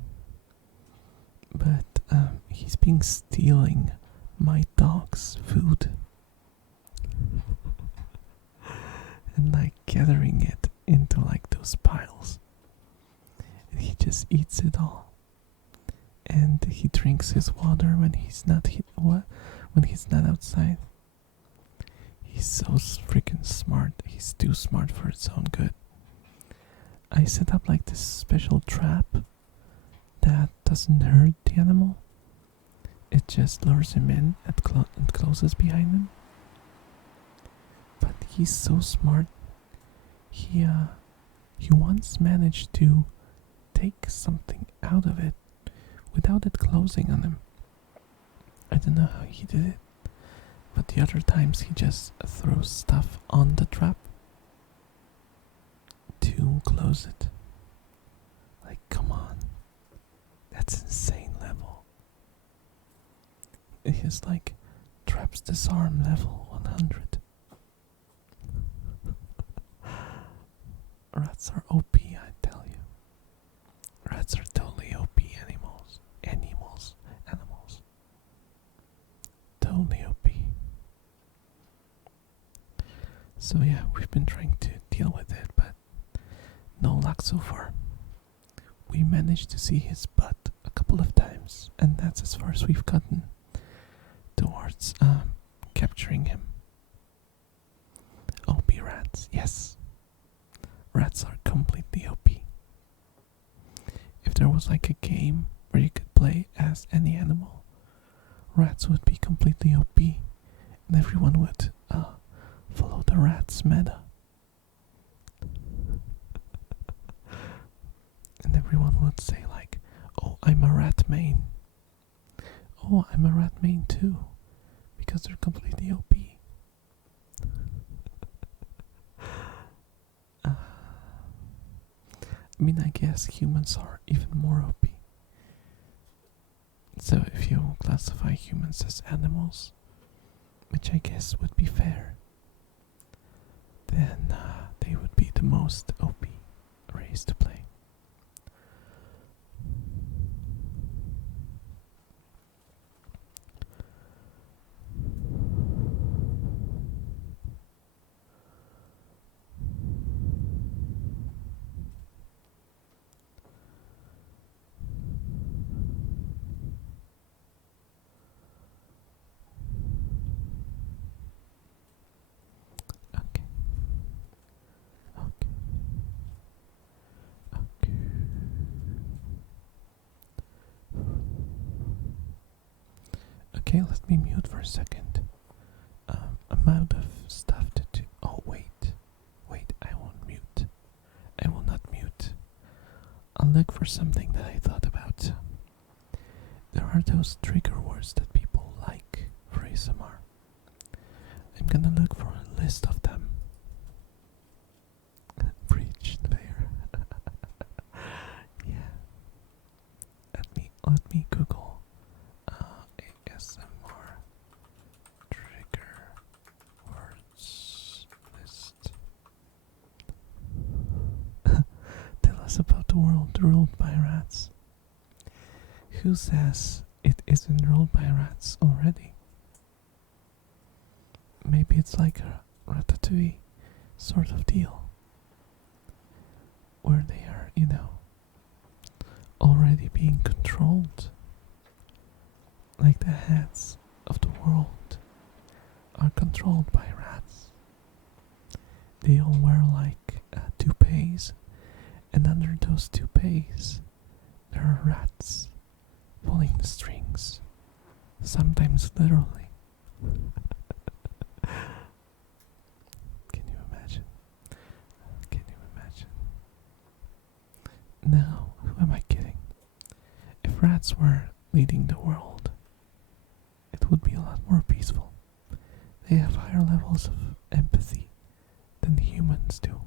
But he's been stealing my dog's food and like gathering it into like those piles, and he just eats it all. And he drinks his water when he's not outside. He's so freaking smart. He's too smart for its own good. I set up like this special trap that doesn't hurt the animal. It just lures him in and closes behind him. But he's so smart. He once managed to take something out of it without it closing on him. I don't know how he did it, but the other times he just throws stuff on the trap to close it. Like, come on. That's insane level. It is like traps disarm level 100. Rats are OP, I tell you. Rats are totally OP animals. Animals. Totally OP. So yeah, we've been trying to deal with it, but no luck so far. We managed to see his butt a couple of times, and that's as far as we've gotten towards capturing him. OP rats, yes. Rats are completely OP. If there was like a game where you could play as any animal, rats would be completely OP, and everyone would follow the rats meta. And everyone would say like, oh, I'm a rat main. Oh, I'm a rat main too, because they're completely OP. I mean, I guess humans are even more OP. So if you classify humans as animals, which I guess would be fair, then they would be the most OP race to play. Okay. Okay. Okay. Okay, let me mute for a second. Amount of stuff to do. Oh, wait. Wait, I won't mute. I will not mute. I'll look for something that I thought about. There are those trigger words that people like for ASMR. I'm gonna look for a list of them. Breach layer. Yeah. Let me Google ASMR trigger words list. Tell us about the world ruled by rats. Who says it isn't ruled by rats already? Maybe it's like a Ratatouille sort of deal, where they are, already being controlled. Like the heads of the world are controlled by rats. They all wear like toupees, and under those toupees there are rats pulling the strings, sometimes literally. Can you imagine? Can you imagine? Now, who am I kidding? If rats were leading the world, it would be a lot more peaceful. They have higher levels of empathy than humans do.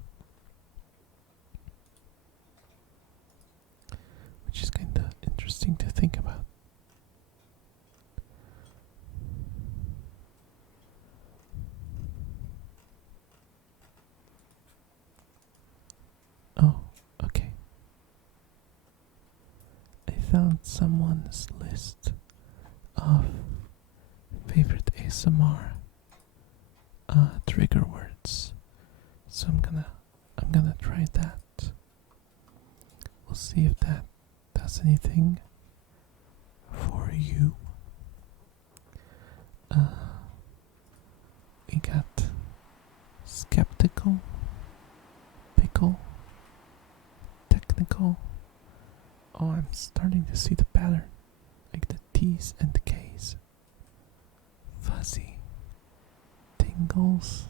Which is kinda interesting to think about. Oh, okay. I found someone's list of favorite ASMR trigger words. So I'm gonna try that. We'll see if that does anything for you. We got skeptical, pickle, technical. Oh, I'm starting to see the pattern, like the T's and the K's. Fuzzy, tingles,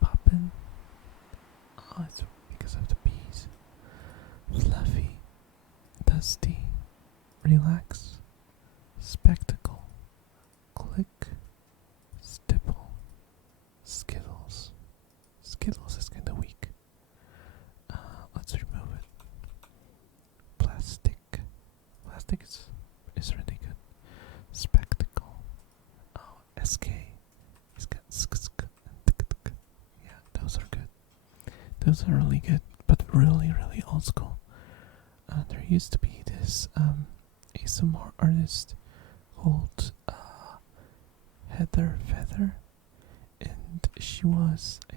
poppin'. Oh, it's because of the P's. Fluffy, dusty, relax, spectacle, click, stipple, skittles. Skittles is kinda weak. Let's remove it. Plastic. Plastic is really good. Spectacle. Oh, SK. He's got yeah, those are good. Those are really good, but really, really old school. There used to be this ASMR artist called Heather Feather, and she was, I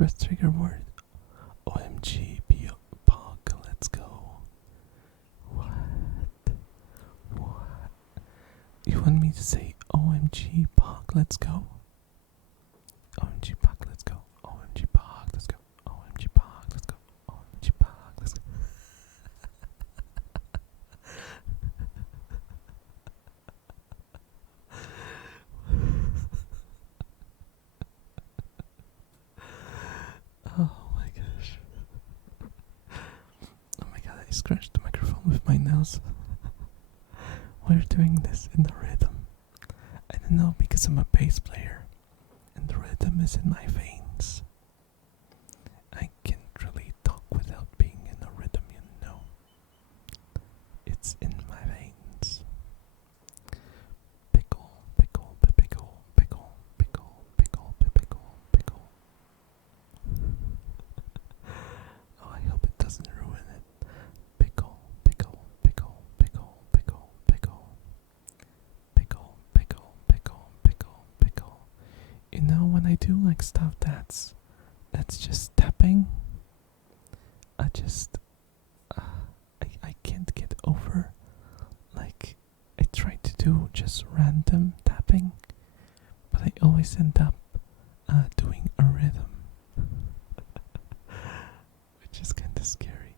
request trigger word. OMG, Pog, let's go. What? What? You want me to say OMG, Pog, let's go? OMG, Pog, let's go. OMG, Pog, let's go. OMG, Pog, let's go. OMG, Pog, let's go. Oh my gosh. Oh my god, I scratched the microphone with my nose. We're doing this in the rhythm. I don't know, because I'm a bass player and the rhythm is in my veins. I can't really talk without being in a rhythm, you know. It's in my veins. Pickle, pickle, pickle, pickle, pickle, pickle, pickle, pickle. Oh, I hope it doesn't ruin it. Pickle, pickle, pickle, pickle, pickle, pickle. Pickle, pickle, pickle, pickle, pickle. You know, when I do like stuff that's just tapping, I can't get over. Like, I try to do just random tapping, but I always end up doing a rhythm, which is kind of scary.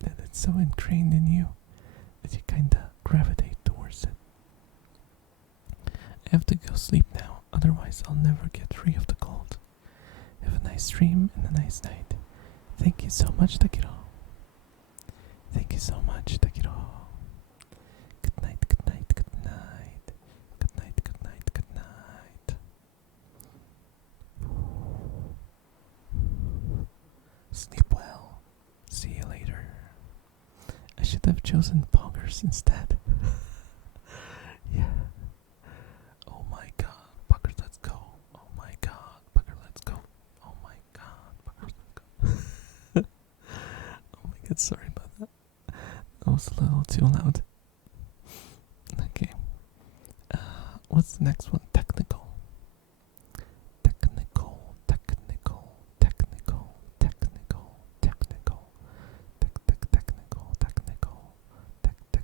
That it's so ingrained in you that you kind of gravitate towards it. I have to go sleep now, otherwise I'll never get free of the cold. Have a nice dream and a nice night. Thank you so much, Takiro. Thank you so much, Takiro. Good night, good night, good night. Good night, good night, good night. Sleep well. See you later. I should have chosen poggers instead. Yeah. Oh my god, Pucker, let's go. Oh my god, Pucker, let's go. Oh my god, Pucker, let's go. Oh my god, sorry about that. That was a little too loud. Okay. What's the next one? Technical. Technical, technical, technical, technical, technical. Technical, technical, technical, technical,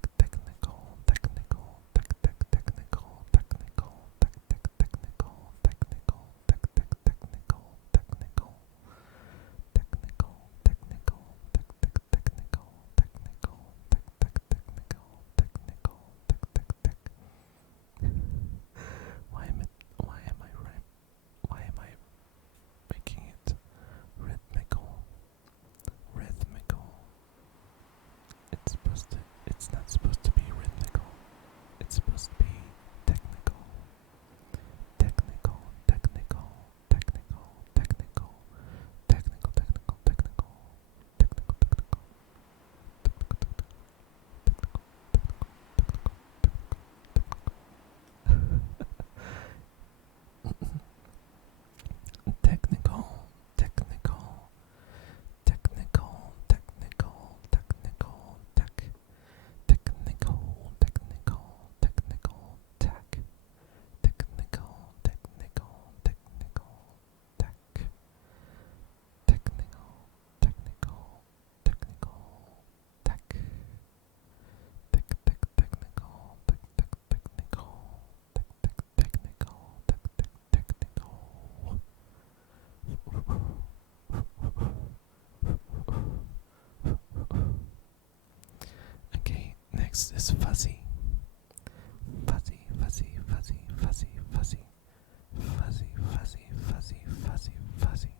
technical, technical, technical, technical, technical, technical, technical, technical, technical, technical, technical, technical, why am I making it rhythmical? Rhythmical. It's not supposed to be rhythmical. It's supposed to be technical. Technical, technical, technical, technical, technical, technical, technical, technical, technical, technical, technical, technical, technical, tech, technical, technical, technical, tech, technical, technical, technical, tech, technical, technical, technical, tech, tech, tech, technical, tech, tech, technical, tech, tech, technical, tech, tech, technical. Okay, next is fuzzy. Fuzzy, fuzzy, fuzzy, fuzzy, fuzzy. Fuzzy, fuzzy, fuzzy, fuzzy, fuzzy.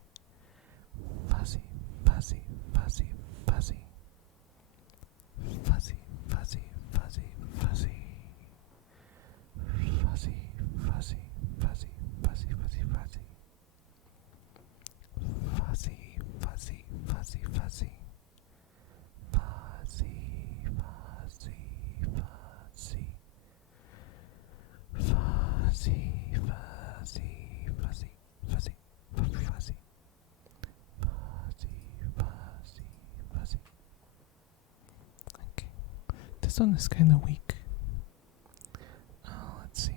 Fuzzy, fuzzy, fuzzy, fuzzy. Fuzzy, fuzzy, fuzzy, fuzzy. Fuzzy, fuzzy, fuzzy, fuzzy, fuzzy, fuzzy. Fuzzy, fuzzy, fuzzy, fuzzy. Fuzzy, fuzzy, fuzzy. Fuzzy, fuzzy, fuzzy, fuzzy, fuzzy. Fuzzy, fuzzy, fuzzy. Okay. This one is kind of weak. Let's see.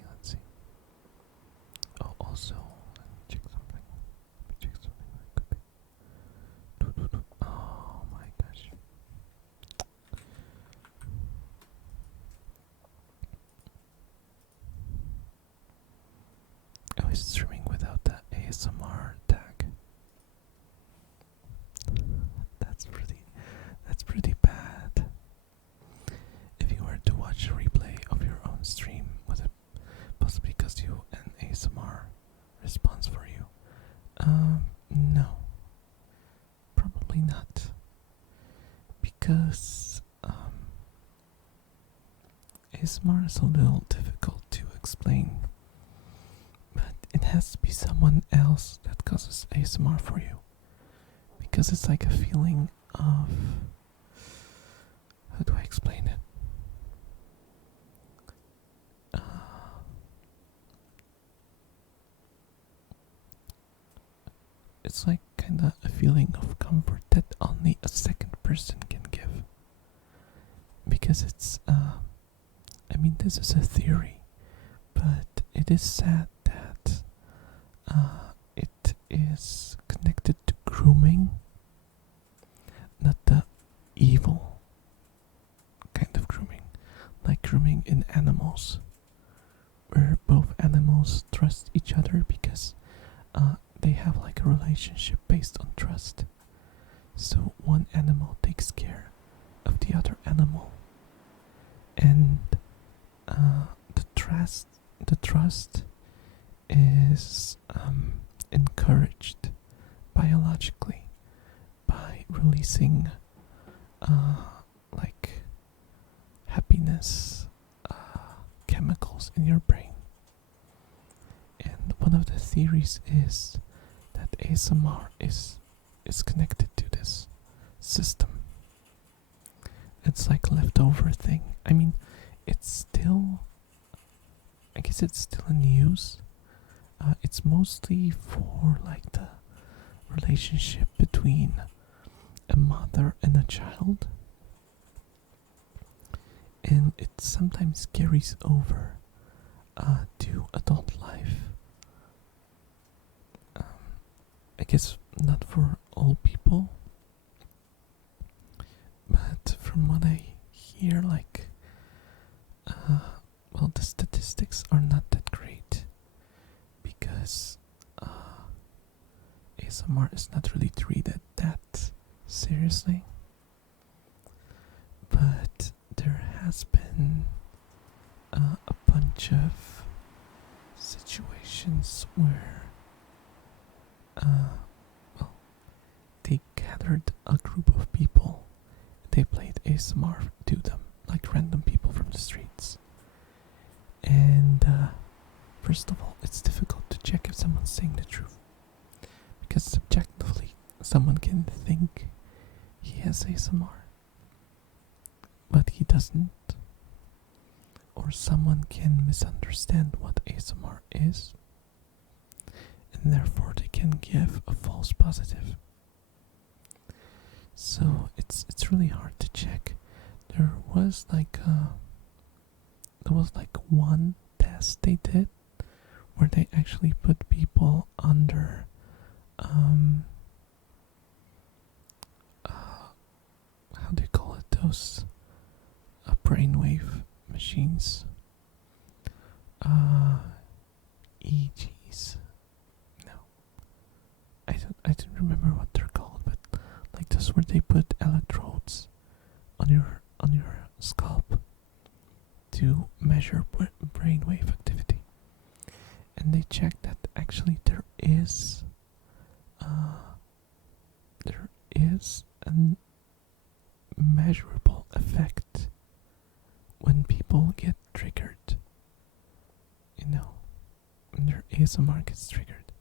Oh, also, let me check something. Really quickly. streaming without the ASMR tag. That's pretty bad. If you were to watch a replay of your own stream, would it possibly cost you an ASMR response for you? No. Probably not. Because ASMR is a little difficult to explain. But it has to be someone else that causes ASMR for you. Because it's like a feeling of... How do I explain it? It's like kinda a feeling of comfort that only a second person can give. Because it's, I mean, this is a theory, but it is sad that it is connected to grooming, not the evil kind of grooming, like grooming in animals, where both animals trust each other because they have like a relationship based on trust. So one animal takes care of the other animal, and the trust is encouraged biologically by releasing like happiness chemicals in your brain. And one of the theories is that ASMR is connected to this system. It's like a leftover thing. I mean, it's still, I guess it's still in use. It's mostly for like the relationship between a mother and a child. And it sometimes carries over to adult life. I guess not for all people, but from what I hear, like, well, the statistics are not that great because ASMR is not really treated that seriously. But there has been a bunch of situations where well, they gathered a group of people. They played ASMR to them, like random people from the streets. And first of all, it's difficult to check if someone's saying the truth, because subjectively, someone can think he has ASMR, but he doesn't. Or someone can misunderstand what ASMR is, and therefore they can give a false positive. So it's really hard to check. There was like one test they did where they actually put people under how do you call it, those brainwave machines, EEGs. No, I don't remember what they're called, but like those where they put electrodes on your scalp to measure brainwave activity, and they checked that actually there is a measurable effect when people get triggered. You know, when their ASMR gets triggered,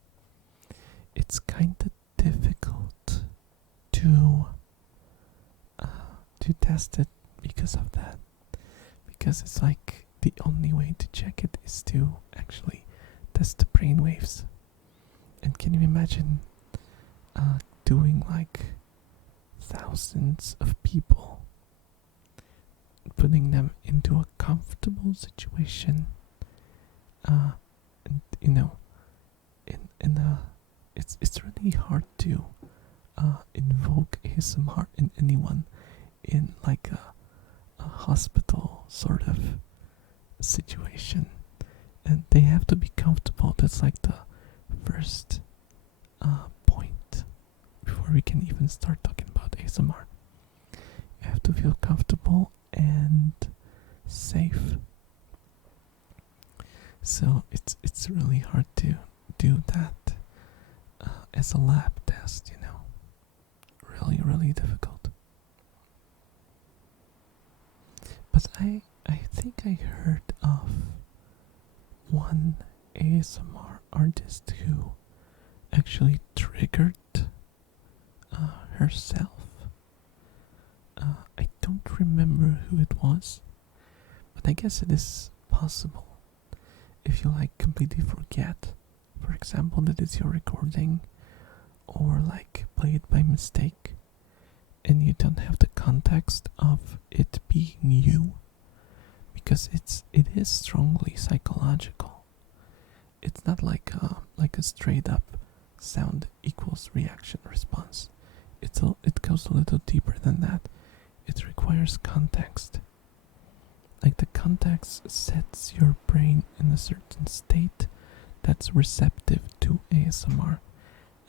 it's kind of difficult to test it because of that. Because it's like the only way to check it is to actually test the brain waves. And can you imagine doing like thousands of people, putting them into a comfortable situation, and you know, it's really hard to invoke ASMR in anyone in like a hospital sort of situation, and they have to be comfortable. That's like the first point before we can even start talking about ASMR. You have to feel comfortable and safe. So it's really hard to do that as a lab test, you know. Really, really difficult. But I think I heard of one ASMR artist who actually triggered herself. I don't remember who it was, but I guess it is possible if you like completely forget, for example, that it's your recording, or like play it by mistake, and you don't have the context of it being you, because it is strongly psychological. It's not like a straight up sound equals reaction response. It goes a little deeper than that. It requires context. Like the context sets your brain in a certain state that's receptive to ASMR.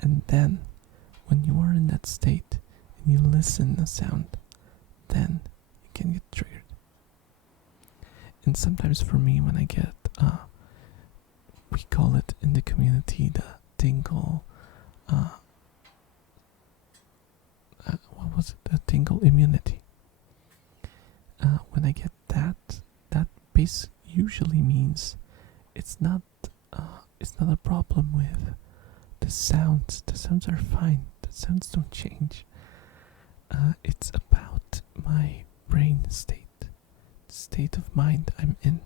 And then when you are in that state and you listen a sound, then you can get triggered. And sometimes for me, when I get we call it in the community the tingle what was it? The tingle immunity. When I get that base usually means it's not a problem with the sounds. The sounds are fine. The sounds don't change. It's about my brain state, the state of mind I'm in.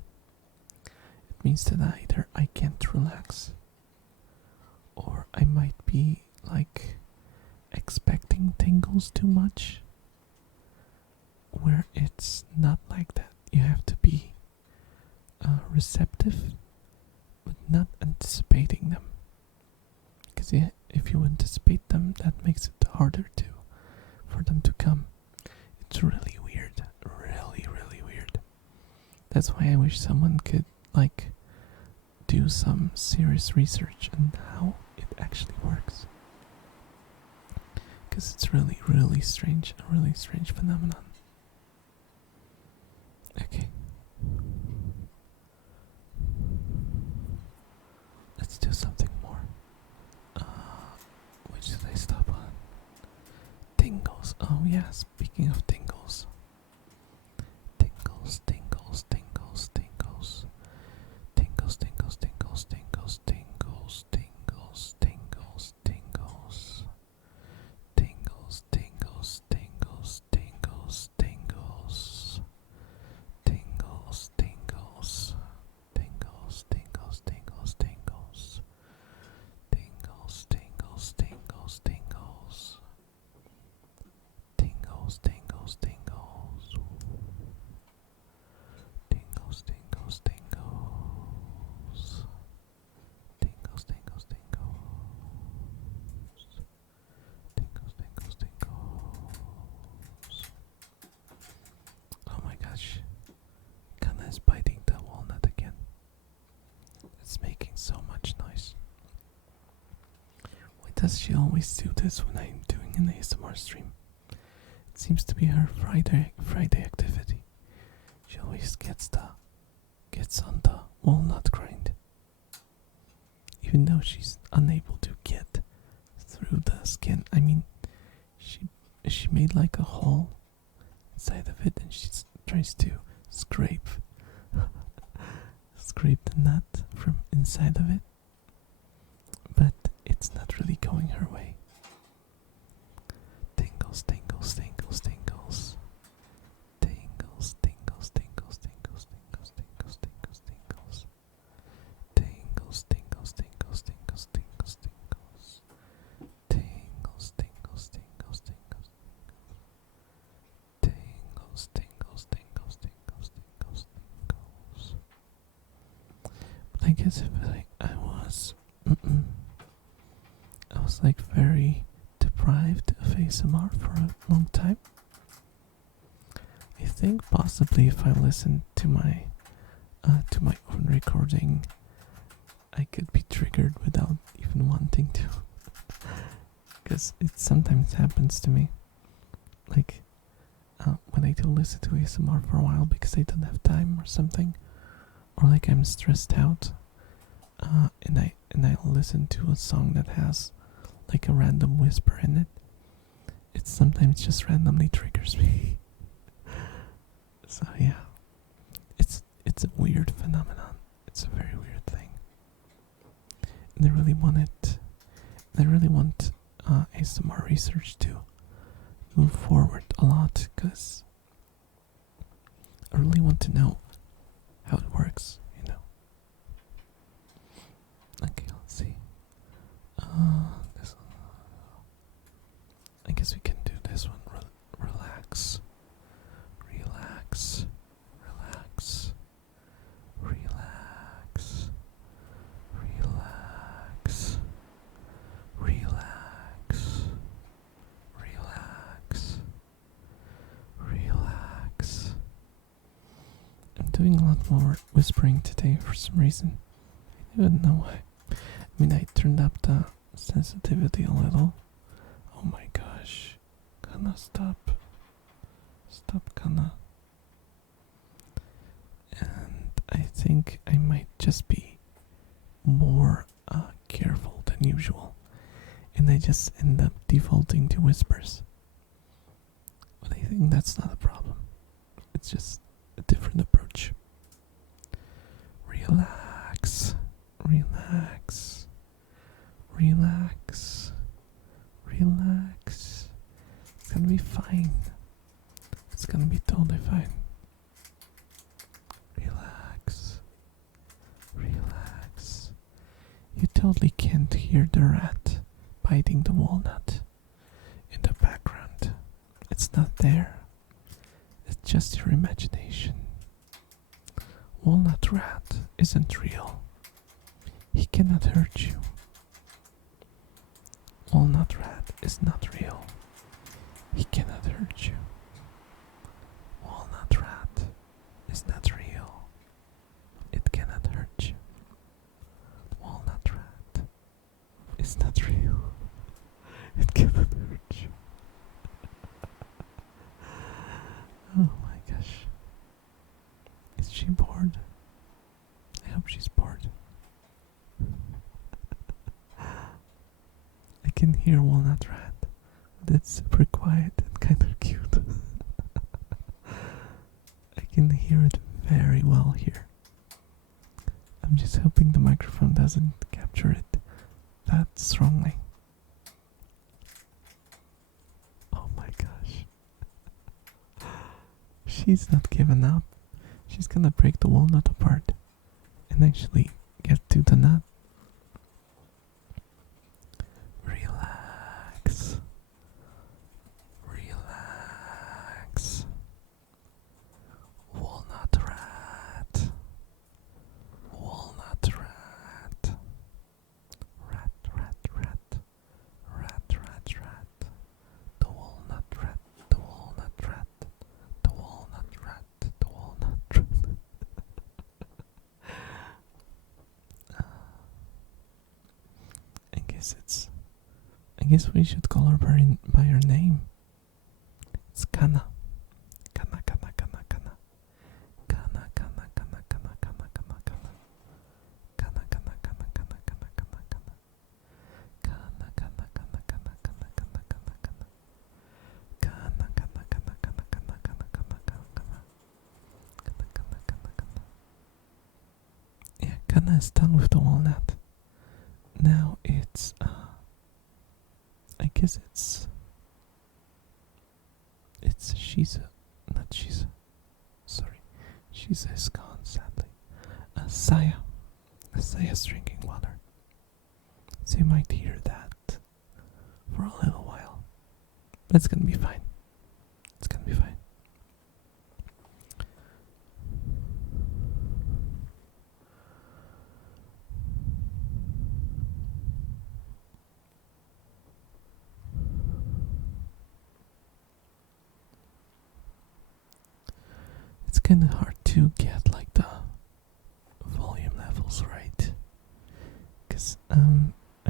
It means that either I can't relax, or I might be like expecting tingles too much, where it's not like that. You have to be receptive, but not anticipating them. Because if you anticipate them, that makes it harder for them to come. It's really weird, really, really weird. That's why I wish someone could like do some serious research on how it actually works. Because it's really, really strange, a really strange phenomenon. Okay. Let's do something more. What should I stop on? Tingles. Oh yeah, speaking of tingles. Tingles, tingles, tingles, tingles. Tingles, tingles, tingles, tingles, tingles, tingles, tingles, tingles. Tingles, tingles, tingles, tingles, tingles. Tingles, tingles, tingles, tingles, tingles, tingles. Tingles, tingles, tingles, tingles. Tingles, tingles, tingles. Tingles, tingles, tingles. Tingles, tingles, tingles. Tingles, tingles, tingles. Oh my gosh. Kana is biting the walnut again. It's making so much noise. Why does she always do this when I'm doing an ASMR stream? It seems to be her Friday activity. She always gets on the walnut grind. Even though she's unable to get through the skin. I mean, she made like a hole inside of it, and she tries to scrape the nut from inside of it, but it's not really going her way. Tingles, tingles, tingles, tingles. Tingles, tingles, tingles, tingles, tingles, tingles, tingles, tingles. Tingles, tingles, tingles, tingles, tingles, tingles. Tingles, tingles, tingles, tingles. Tingles, tingles, tingles, tingles, tingles, tingles. But I guess if I was like very deprived of ASMR for a long time. I think possibly if I listened to my own recording, I could be triggered without even even wanting to. Because it sometimes happens to me. Like, when I do listen to ASMR for a while because I don't have time or something, or like I'm stressed out, and I listen to a song that has like a random whisper in it, it sometimes just randomly triggers me. So yeah, it's a weird phenomenon. It's a very weird thing, and I really want ASMR research to move forward a lot because I really want to know how it works, you know. Okay, let's see. This one. I guess we can do this one. Relax. Relax. Relax. Relax. Relax. Relax. Relax. Relax. I'm doing a lot more whispering today for some reason. I don't know why. I mean, I turned up the sensitivity a little. Oh my gosh. Kana, stop. Stop, Kana. And I think I might just be more careful than usual. And I just end up defaulting to whispers. But I think that's not a problem. It's just a different approach. Relax. Relax. Relax. Relax. It's gonna be fine. It's gonna be totally fine. Relax. Relax. You totally can't hear the rat biting the walnut in the background. It's not there. It's just your imagination. Walnut rat isn't real. He cannot hurt you. Walnut rat is not real. He cannot hurt you. Walnut rat is not real. It cannot hurt you. Walnut rat is not real. It cannot hurt you. Oh my gosh. Is she bored? I hope she's bored. I can hear Walnut Rat. That's super quiet and kind of cute. I can hear it very well here. I'm just hoping the microphone doesn't capture it that strongly. Oh my gosh. She's not giving up. She's gonna break the walnut apart and actually get to the nut. Relax. Relax. Walnut rat. Walnut rat. Rat, rat, rat. Rat, rat, rat. The walnut rat. The walnut rat. The walnut rat. The walnut rat. I guess we should call her by her name. It's Kana. Kana, Kana, Kana, Kana. Kana, Kana, Kana, Kana, Kana, Kana, Kana. Kana, Kana, Kana, Kana, Kana, Kana, Kana. Kana, Kana, Kana, Kana, Kana, Kana, Kana, Kana. Kana, Kana, Kana, Kana, Kana, Kana, Kana, Kana, Kana. Kana, Kana, Kana, Kana. Yeah, Kana is done with the walnut. Now it's I guess it's Shiza, not Shiza. Sorry, Shiza is gone sadly. Saya. Saya's drinking water. So you might hear that for a little while. But it's gonna be fine. It's gonna be fine. It's kind of hard to get like the volume levels right, because I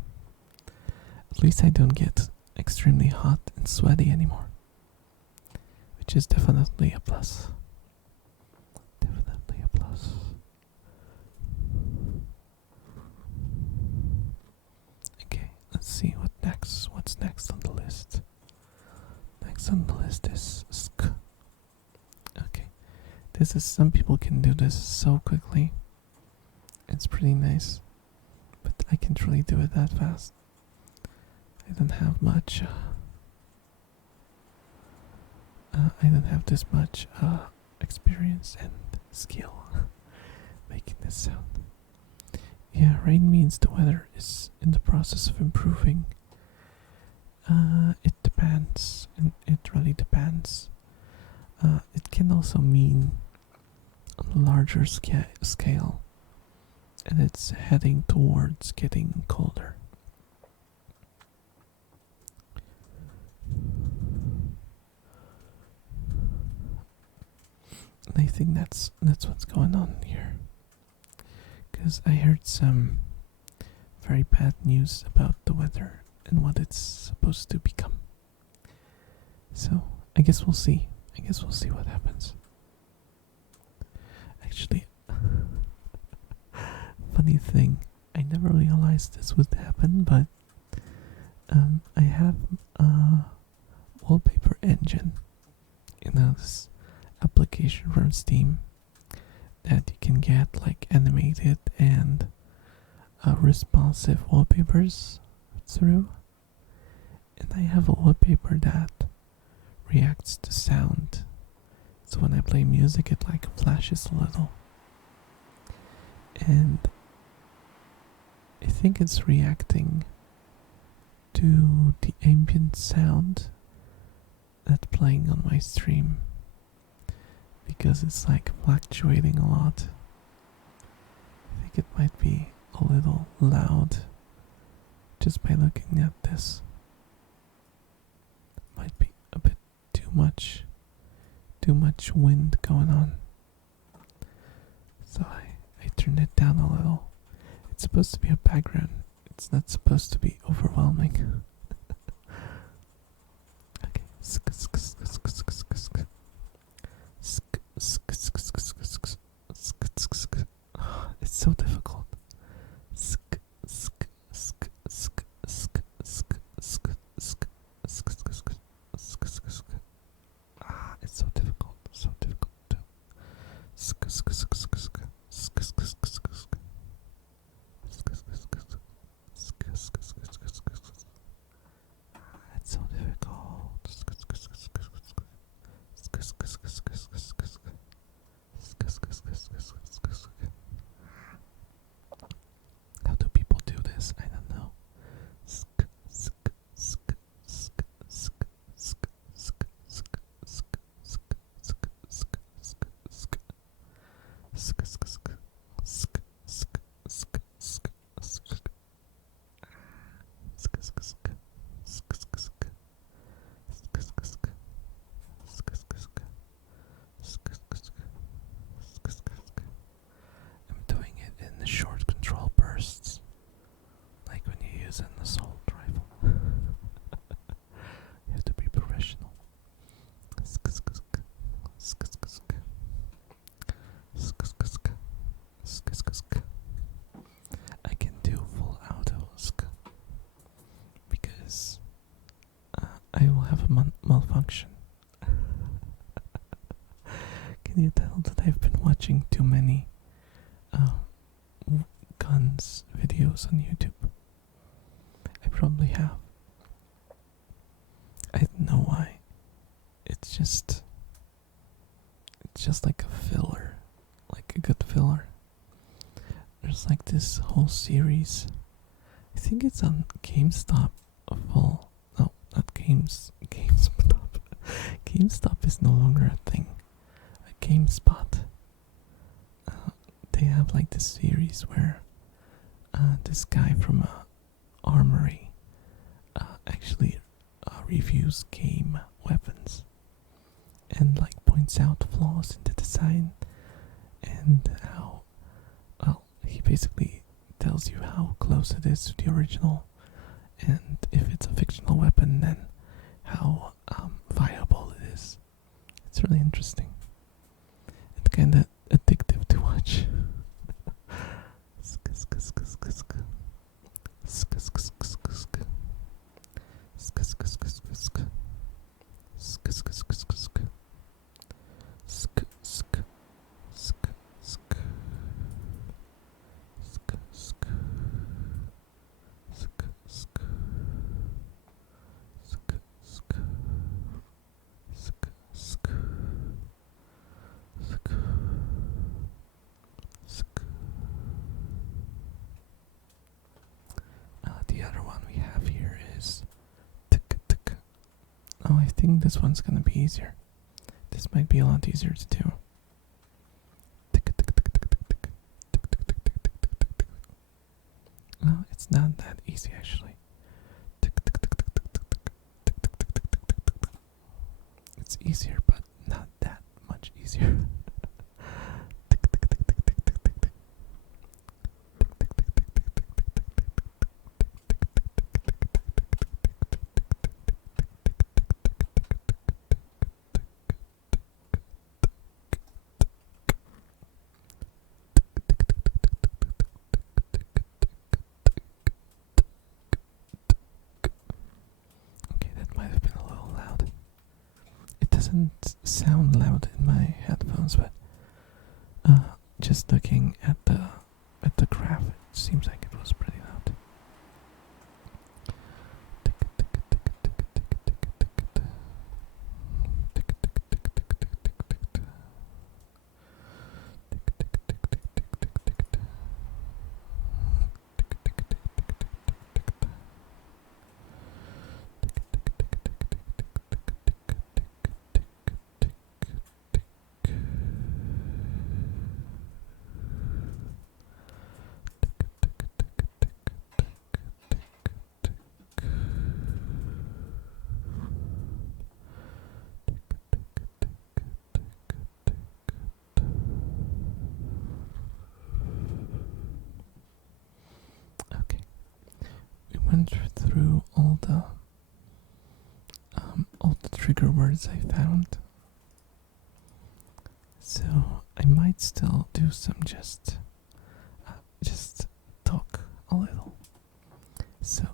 At least I don't get extremely hot and sweaty anymore, which is definitely a plus. Definitely a plus. Okay, let's see what next. What's next on the list? Next on the list is sk. Okay, this is, some people can do this so quickly. It's pretty nice, but I can't really do it that fast. I don't have much. I don't have this much experience and skill making this sound. Yeah, rain means the weather is in the process of improving. It depends, and it really depends. It can also mean on a larger scale, and it's heading towards getting colder. And I think that's what's going on here. Because I heard some very bad news about the weather and what it's supposed to become. So I guess we'll see. I guess we'll see what happens. Actually, funny thing, I never realized this would happen, but I have a wallpaper engine. You know, this application from Steam that you can get like animated and responsive wallpapers through. And I have a wallpaper that reacts to sound. So when I play music, it like flashes a little. And I think it's reacting to the ambient sound that's playing on my stream, because it's like fluctuating a lot. I think it might be a little loud just by looking at this. Might be a bit too much wind going on. So I turned it down a little. It's supposed to be a background. It's not supposed to be overwhelming. Okay. It's so difficult. It's so difficult. So difficult to. It's so difficult. How do people do this? I don't know. I'm doing it in the short control bursts, like when you use an assault rifle. You have to be professional. I can do full auto because I will have a malfunction. Can you tell that I've been watching too many guns videos on YouTube? I probably have. I don't know why. It's just like a filler, like a good filler. There's like this whole series. I think it's on GameStop of all. No, not GameStop. GameStop is no longer a thing. A GameSpot. They have like this series where this guy from a armory actually reviews game weapons and like points out flaws in the design and how, well, he basically tells you how close it is to the original and if it's a fictional weapon, then how viable it is. It's really interesting. It's kind of addictive to watch. The other one we have here is tick tick. Oh, I think this one's gonna be easier. This might be a lot easier to do. Tick tick tick tick tick tick tick tick tick tick tick tick tick. Well, it's not that easy actually. Tick tick tick tick tick tick tick tick tick tick tick tick tick tick. It's easier, but not that much easier. Tick tick tick tick tick tick tick tick. Okay, that might have been a little loud. It doesn't sound loud in my headphones, but just looking at the graph, it seems like it was pretty loud. Okay, we went through all the trigger words I found. So I might still do some just talk a little. So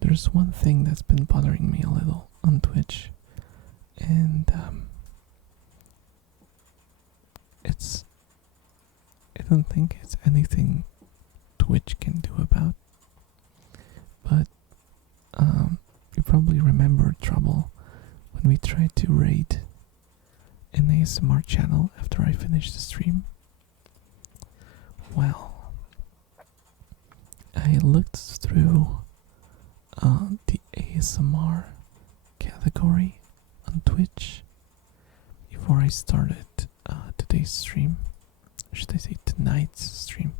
there's one thing that's been bothering me a little on Twitch, and I don't think it's anything Twitch can do about, but you probably remember trouble when we tried to raid an ASMR channel after I finished the stream. Well, I looked through the ASMR category on Twitch before I started today's stream, or should I say tonight's stream.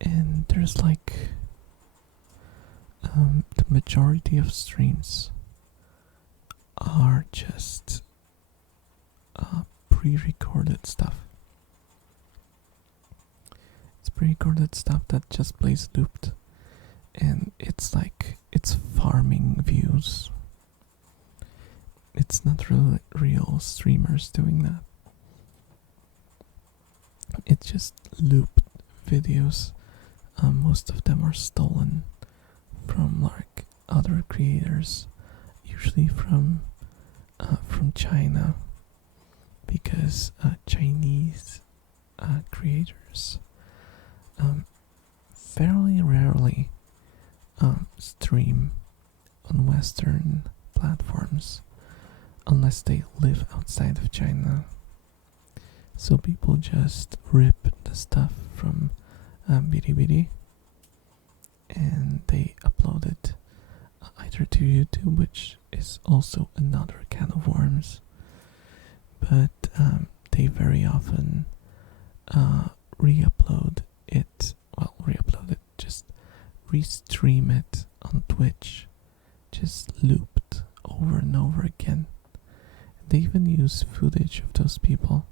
And there's like the majority of streams are just pre-recorded stuff. It's pre-recorded stuff that just plays looped, and it's like it's farming views. It's not really real streamers doing that. It's just looped videos. Most of them are stolen from like other creators, usually from China, because Chinese creators fairly rarely stream on Western platforms unless they live outside of China. So people just rip the stuff from Bilibili and they upload it either to YouTube, which is also another can of worms, but they very often re-upload it, just restream it on Twitch, just looped over and over again. They even use footage of those people,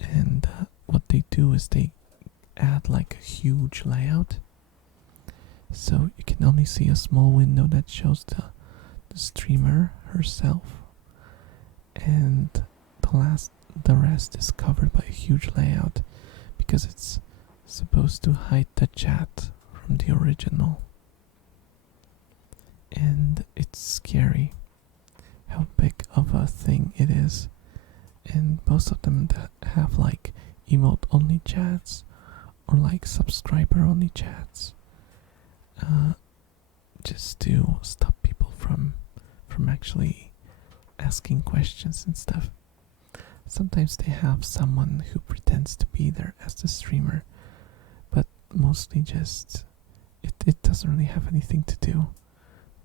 and what they do is they add like a huge layout, so you can only see a small window that shows the streamer herself, and the rest is covered by a huge layout because it's supposed to hide the chat from the original. And it's scary how big of a thing it is, and most of them that have like emote only chats or like subscriber only chats, just to stop people from actually asking questions and stuff. Sometimes they have someone who pretends to be there as the streamer, but mostly just it doesn't really have anything to do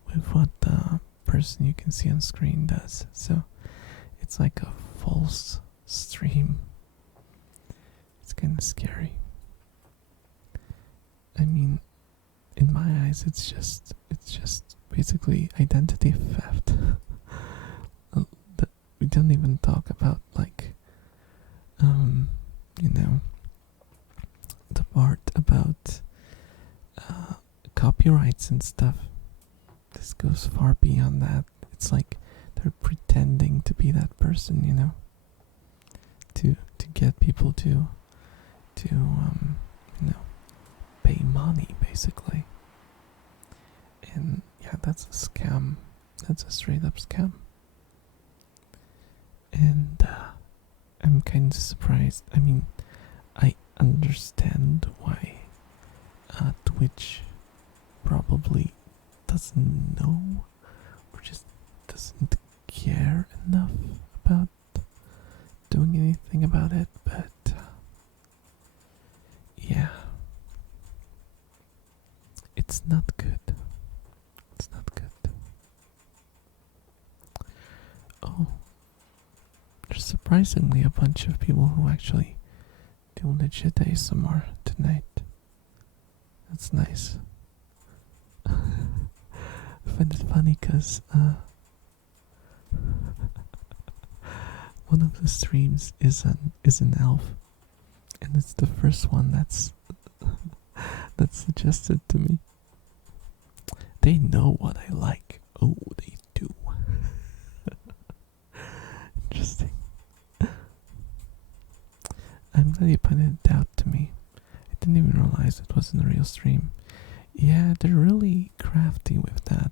with what the person you can see on screen does. So it's like a false stream. It's kind of scary. I mean, in my eyes, it's just basically identity theft. We don't even talk about like, you know, the part about copyrights and stuff. This goes far beyond that. It's like they're pretending to be that person, you know, to get people to you know, pay money basically. And yeah, that's a scam. That's a straight up scam. And I'm kind of surprised. I mean, I understand why Twitch probably doesn't know or just doesn't care enough about doing anything about it, but yeah, it's not good. It's not good. Oh, there's surprisingly a bunch of people who actually do legit ASMR tonight. That's nice. I find it funny because one of the streams is an elf, and it's the first one that's suggested to me. They know what I like. Oh, they do. Interesting. I'm glad you pointed it out to me. I didn't even realize it wasn't a real stream. Yeah, they're really crafty with that.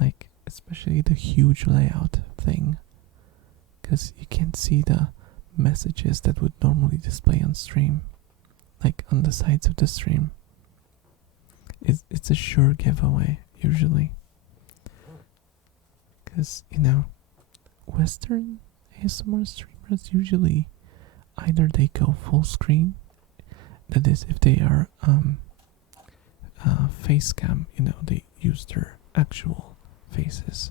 Like, especially the huge layout thing. Because you can't see the messages that would normally display on stream. Like, on the sides of the stream. It's a sure giveaway, usually. Because, you know, Western ASMR streamers usually either they go full screen, that is if they are face cam, you know, they use their actual faces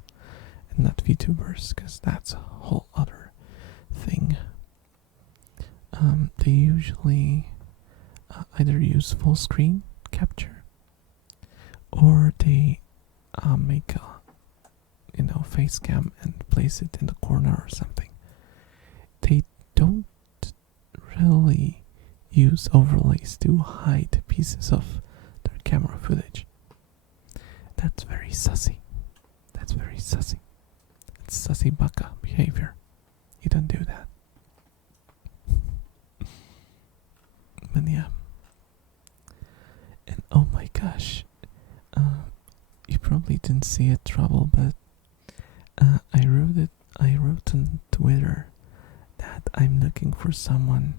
and not VTubers, because that's a whole other thing. They usually either use full screen capture or they make a, you know, face cam and place it in the corner or something. They don't really use overlays to hide pieces of their camera footage. That's very sussy. That's very sussy. It's sussy baka behavior. You don't do that. But yeah. And oh my gosh. You probably didn't see it, Trouble, but I wrote on Twitter that I'm looking for someone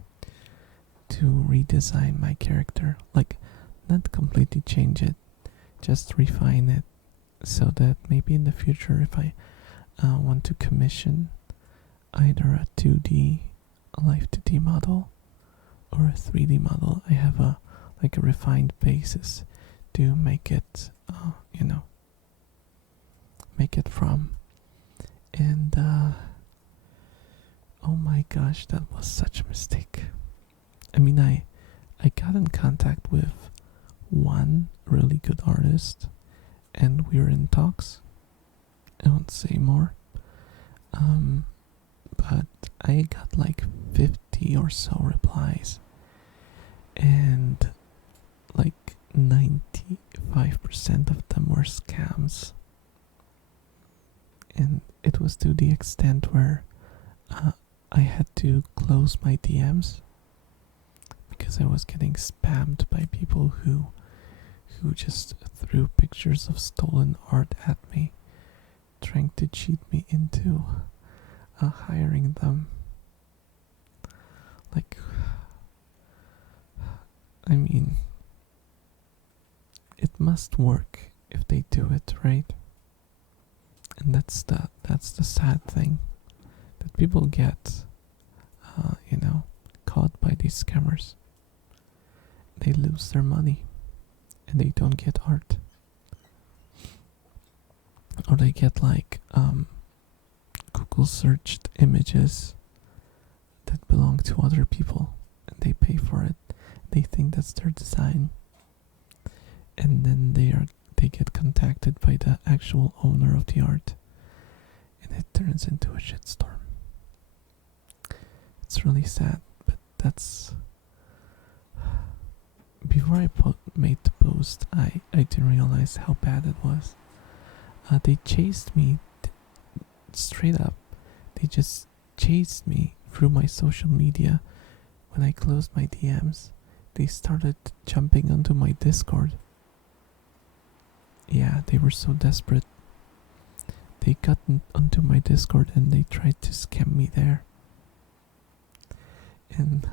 to redesign my character. Like, not completely change it, just refine it, so that maybe in the future if I want to commission either a 2D, a live 2D model, or a 3D model, I have a refined basis to make it, you know, make it from. And oh my gosh, that was such a mistake. I mean, I got in contact with one really good artist, and we were in talks. I won't say more. But I got like 50 or so replies, and like 95% of them were scams. And it was to the extent where I had to close my DMs because I was getting spammed by people who just threw pictures of stolen art at me, trying to cheat me into hiring them. Like, I mean, it must work if they do it, right? And that's the sad thing, that people get, caught by these scammers. They lose their money, and they don't get art, or they get like Google searched images that belong to other people, and they pay for it. They think that's their design, and then they get contacted by the actual owner of the art, and it turns into a shitstorm. It's really sad, but that's. Before I made the post, I didn't realize how bad it was. They chased me straight up. They just chased me through my social media. When I closed my DMs, they started jumping onto my Discord. Yeah, they were so desperate. They got onto my Discord and they tried to scam me there. And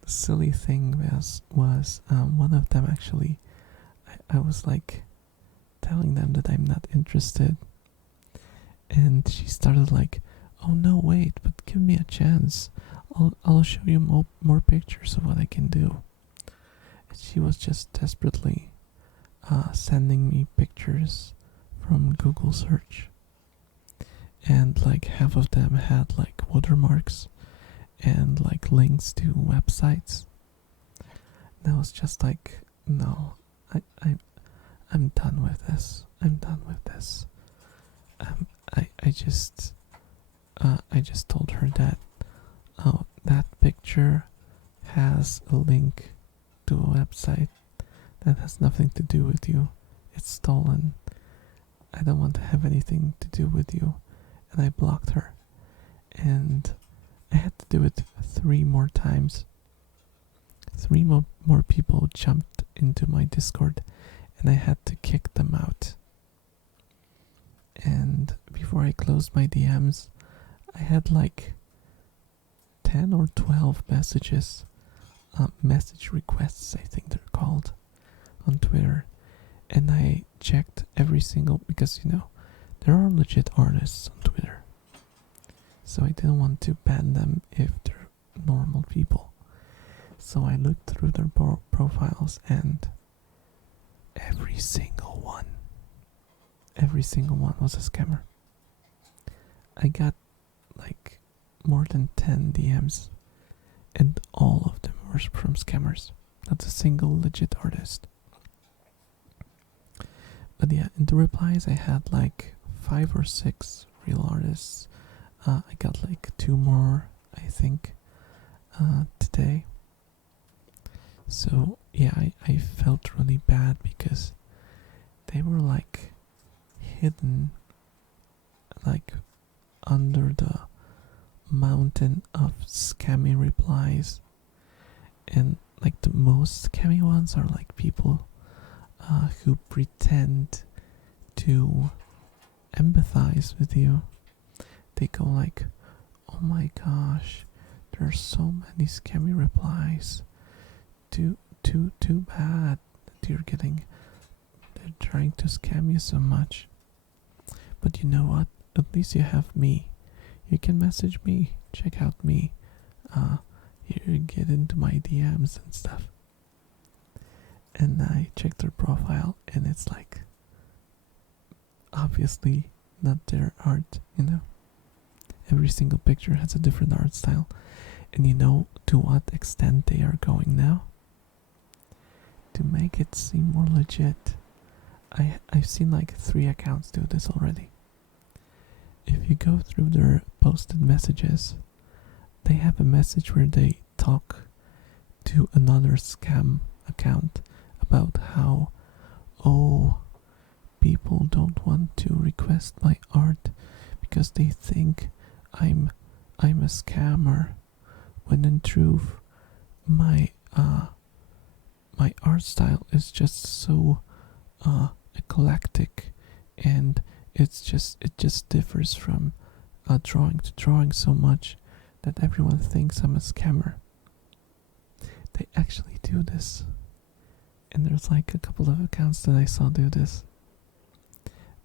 the silly thing was one of them actually, I was like telling them that I'm not interested, and she started like, oh no, wait, but give me a chance, I'll show you more pictures of what I can do. And she was just desperately sending me pictures from Google search, and like half of them had like watermarks and like links to websites. And I was just like, no, I'm done with this. I'm done with this. I just told her that that picture has a link to a website that has nothing to do with you. It's stolen. I don't want to have anything to do with you. And I blocked her. And I had to do it 3 more times. 3 more people jumped into my Discord, and I had to kick them out. And before I closed my DMs, I had like 10 or 12 messages, message requests, I think they're called, on Twitter. And I checked every single, because there are legit artists on Twitter. So I didn't want to ban them if they're normal people. So I looked through their profiles, and every single one was a scammer. I got like more than 10 DMs, and all of them were from scammers. Not a single legit artist. But yeah, in the replies I had like 5 or 6 real artists. I got like 2 more, I think, today. So yeah, I felt really bad because they were like hidden like under the mountain of scammy replies. And like the most scammy ones are like people who pretend to empathize with you. They go like, oh my gosh, there are so many scammy replies. Too bad that they're trying to scam you so much. But you know what? At least you have me. You can message me, check out me, here, get into my DMs and stuff. And I checked their profile, and it's like, obviously not their art, Every single picture has a different art style. And you know to what extent they are going now? To make it seem more legit. I've seen like 3 accounts do this already. If you go through their posted messages, they have a message where they talk to to another scam account about how, oh, people don't want to request my art because they think I'm a scammer, when in truth my my art style is just so eclectic, and it just differs from drawing to drawing so much that everyone thinks I'm a scammer. They actually do this, and there's like a couple of accounts that I saw do this.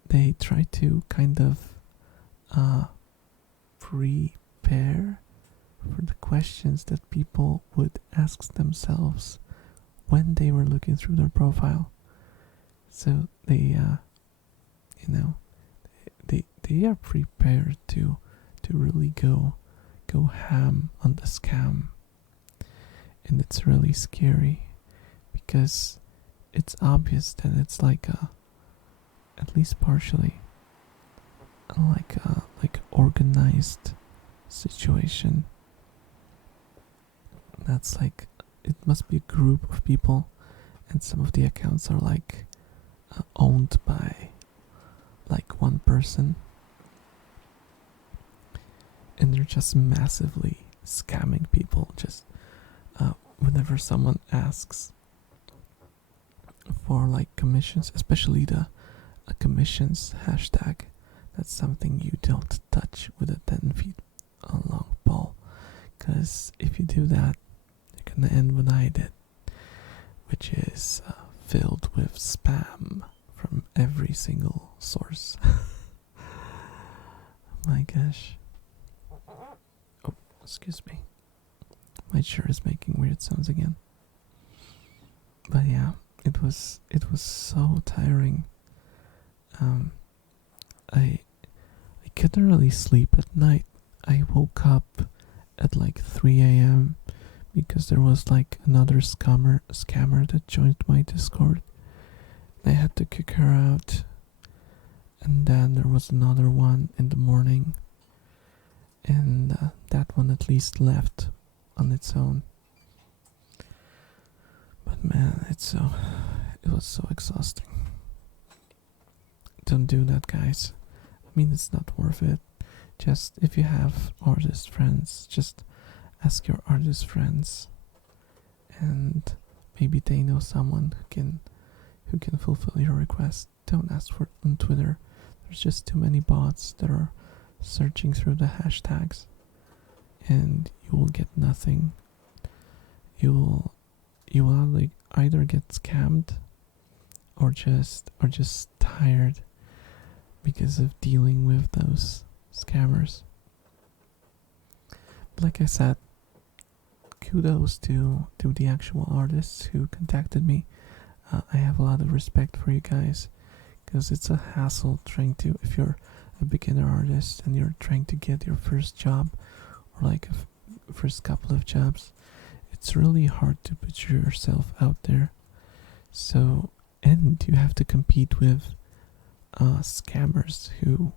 They try to kind of prepare for the questions that people would ask themselves when they were looking through their profile. So they, they are prepared to really go ham on the scam, and it's really scary because it's obvious that it's like at least partially like organized situation. That's like, it must be a group of people, and some of the accounts are like owned by like one person, and they're just massively scamming people. Just whenever someone asks for like commissions, especially the commissions hashtag, that's something you don't touch with a 10 feet long pole, because if you do that, you're gonna end what I did, which is filled with spam from every single source. My gosh. Oh, excuse me. My chair is making weird sounds again. But yeah, it was so tiring. I couldn't really sleep at night. I woke up at like 3 a.m. because there was like another scammer that joined my Discord. I had to kick her out, and then there was another one in the morning, and that one at least left on its own. But man, it was so exhausting. Don't do that, guys. I mean, it's not worth it. Just, if you have artist friends, just ask your artist friends, and maybe they know someone who can fulfill your request. Don't ask for it on Twitter. There's just too many bots that are searching through the hashtags, and you will get nothing. You will either get scammed or just tired because of dealing with those scammers. But like I said, kudos to the actual artists who contacted me. I have a lot of respect for you guys, because it's a hassle trying to, if you're a beginner artist and you're trying to get your first job, or like a first couple of jobs, it's really hard to put yourself out there. So, and you have to compete with scammers who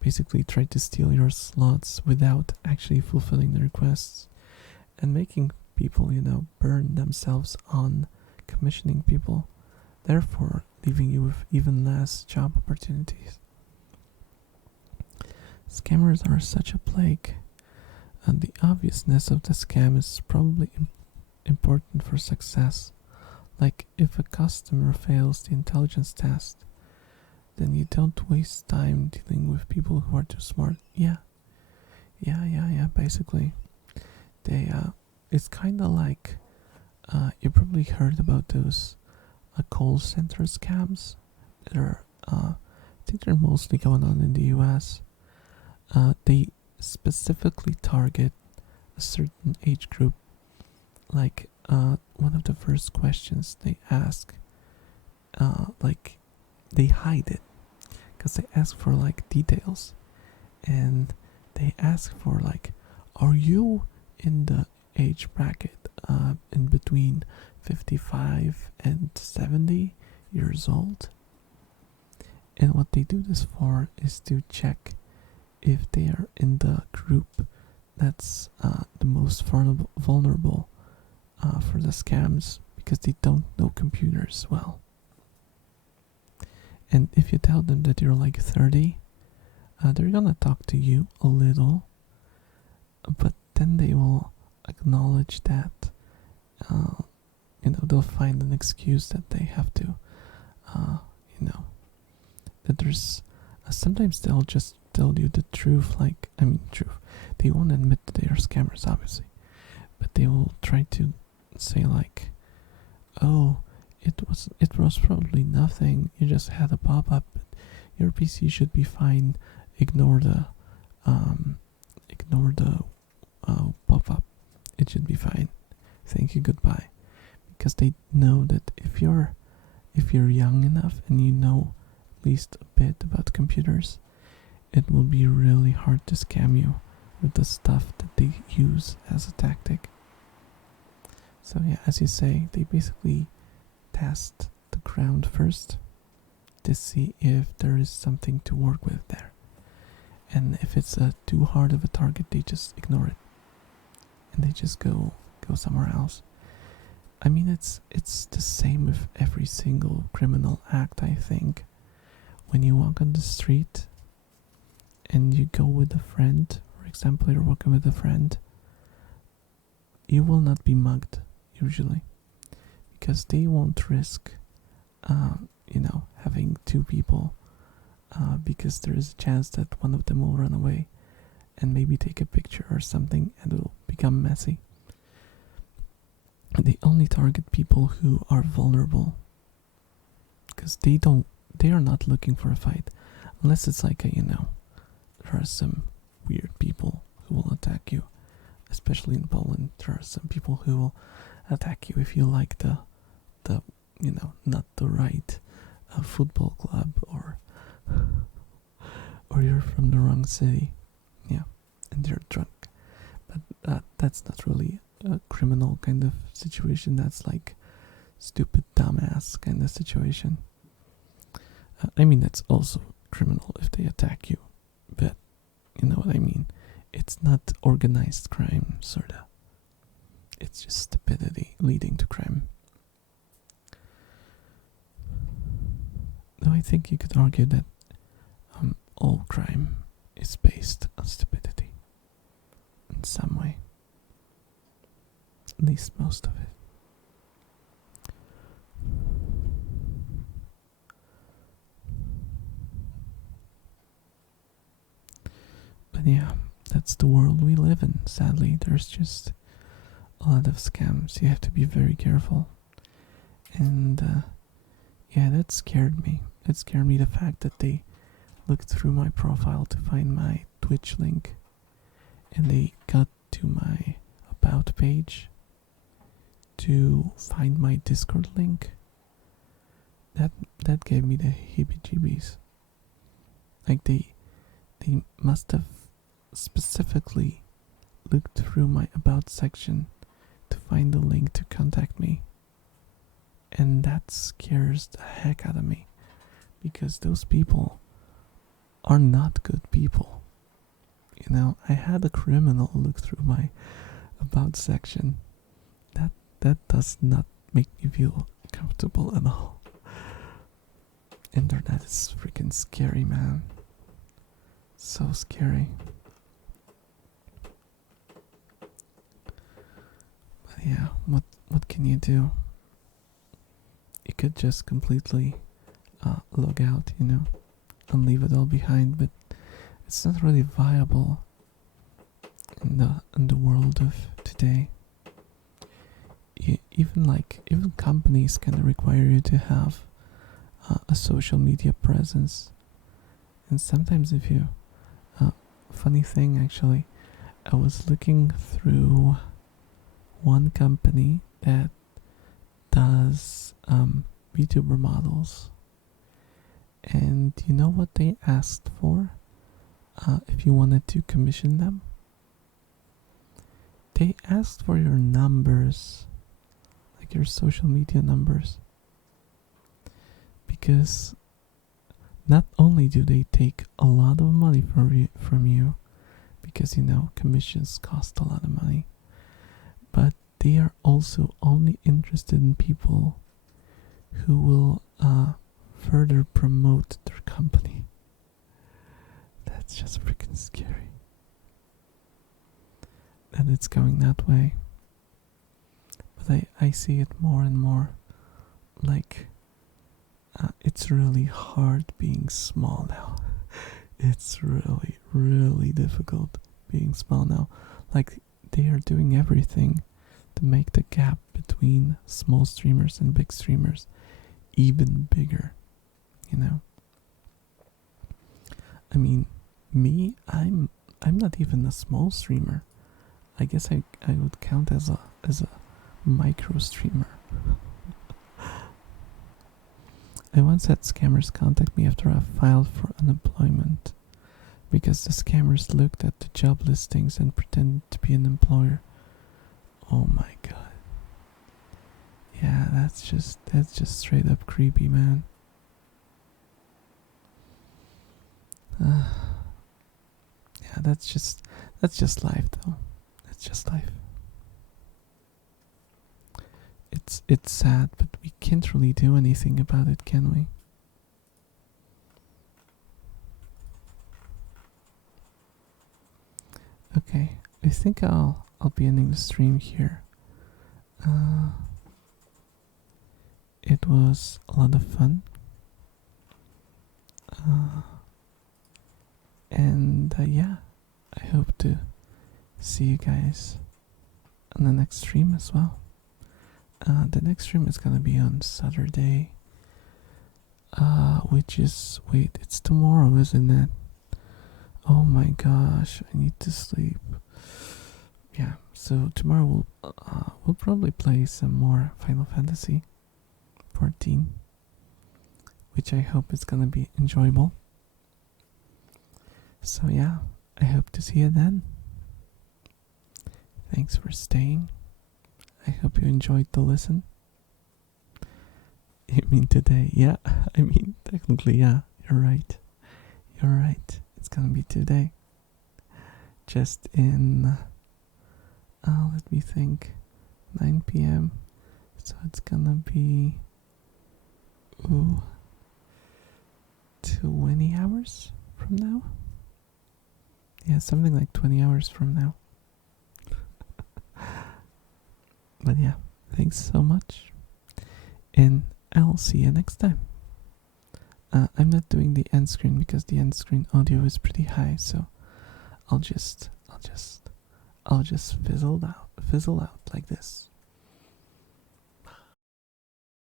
basically try to steal your slots without actually fulfilling the requests, and making people, burn themselves on commissioning people, therefore leaving you with even less job opportunities. Scammers are such a plague, and the obviousness of the scam is probably important for success. Like, if a customer fails the intelligence test, then you don't waste time dealing with people who are too smart. Yeah, basically. It's kind of like, you probably heard about those call center scams that are, I think they're mostly going on in the US. They specifically target a certain age group. Like, one of the first questions they ask, like, they hide it, because they ask for like details, and they ask for like, are you in the age bracket in between 55 and 70 years old? And what they do this for is to check if they are in the group that's the most vulnerable for the scams because they don't know computers well. And if you tell them that you're like 30, they're gonna talk to you a little, but then they will acknowledge that, they'll find an excuse that they have to, that there's, sometimes they'll just tell you the truth, truth. They won't admit that they are scammers, obviously, but they will try to say like, oh, it was probably nothing. You just had a pop-up. Your PC should be fine. Ignore the pop-up. It should be fine. Thank you. Goodbye. Because they know that if you're young enough and you know at least a bit about computers, it will be really hard to scam you with the stuff that they use as a tactic. So yeah, as you say, they basically test the ground first to see if there is something to work with there. And if it's too hard of a target, they just ignore it. And they just go somewhere else. I mean, it's the same with every single criminal act, I think. When you walk on the street and you go with a friend, for example, you're walking with a friend, you will not be mugged, usually. Because they won't risk, having two people, because there is a chance that one of them will run away and maybe take a picture or something and it will become messy. They only target people who are vulnerable, because they are not looking for a fight, unless it's like there are some weird people who will attack you, especially in Poland. There are some people who will attack you if you like the not the right football club, or you're from the wrong city, and you're drunk. But that's not really a criminal kind of situation. That's like stupid dumbass kind of situation. That's also criminal if they attack you, but you know what I mean. It's not organized crime, sorta. It's just stupidity leading to crime. Though I think you could argue that all crime is based on stupidity in some way. At least most of it. But yeah, that's the world we live in. Sadly, there's just a lot of scams. You have to be very careful. And yeah, that scared me. It scared me, the fact that they looked through my profile to find my Twitch link, and they got to my about page to find my Discord link. That gave me the heebie-jeebies. Like they must have specifically looked through my about section to find the link to contact me. And that scares the heck out of me, because those people are not good people. I had a criminal look through my about section. That does not make me feel comfortable at all. Internet is freaking scary, man. So scary. But yeah, what can you do? You could just completely log out, and leave it all behind, but it's not really viable in the world of today. Even companies can require you to have a social media presence, and sometimes if you funny thing, actually, I was looking through one company that does Vtuber models, and you know what they asked for if you wanted to commission them? They asked for your numbers, like your social media numbers, because not only do they take a lot of money from you, because commissions cost a lot of money, but they are also only interested in people who will further promote their company. That's just freaking scary. And it's going that way. But I see it more and more. Like, it's really hard being small now. It's really, really difficult being small now. Like, they are doing everything to make the gap between small streamers and big streamers even bigger, you know? I mean, I'm not even a small streamer. I guess I would count as a micro streamer. I once had scammers contact me after I filed for unemployment because the scammers looked at the job listings and pretended to be an employer. Oh my god. Yeah, that's just straight up creepy, man. Yeah, that's just life though. That's just life. It's sad, but we can't really do anything about it, can we? Okay, I think I'll be ending the stream here. It was a lot of fun. And yeah, I hope to see you guys on the next stream as well. The next stream is gonna be on Saturday, which is, wait, it's tomorrow, isn't it? Oh my gosh, I need to sleep. Yeah, so tomorrow we'll probably play some more Final Fantasy 14, which I hope is gonna be enjoyable. So yeah, I hope to see you then. Thanks for staying. I hope you enjoyed the listen. You mean today? Yeah, I mean, technically, yeah, you're right. You're right. It's gonna be today. Just in, let me think, 9 p.m. So it's gonna be, 20 hours from now? Yeah, something like 20 hours from now. But yeah, thanks so much. And I'll see you next time. I'm not doing the end screen because the end screen audio is pretty high, so I'll just fizzle out like this.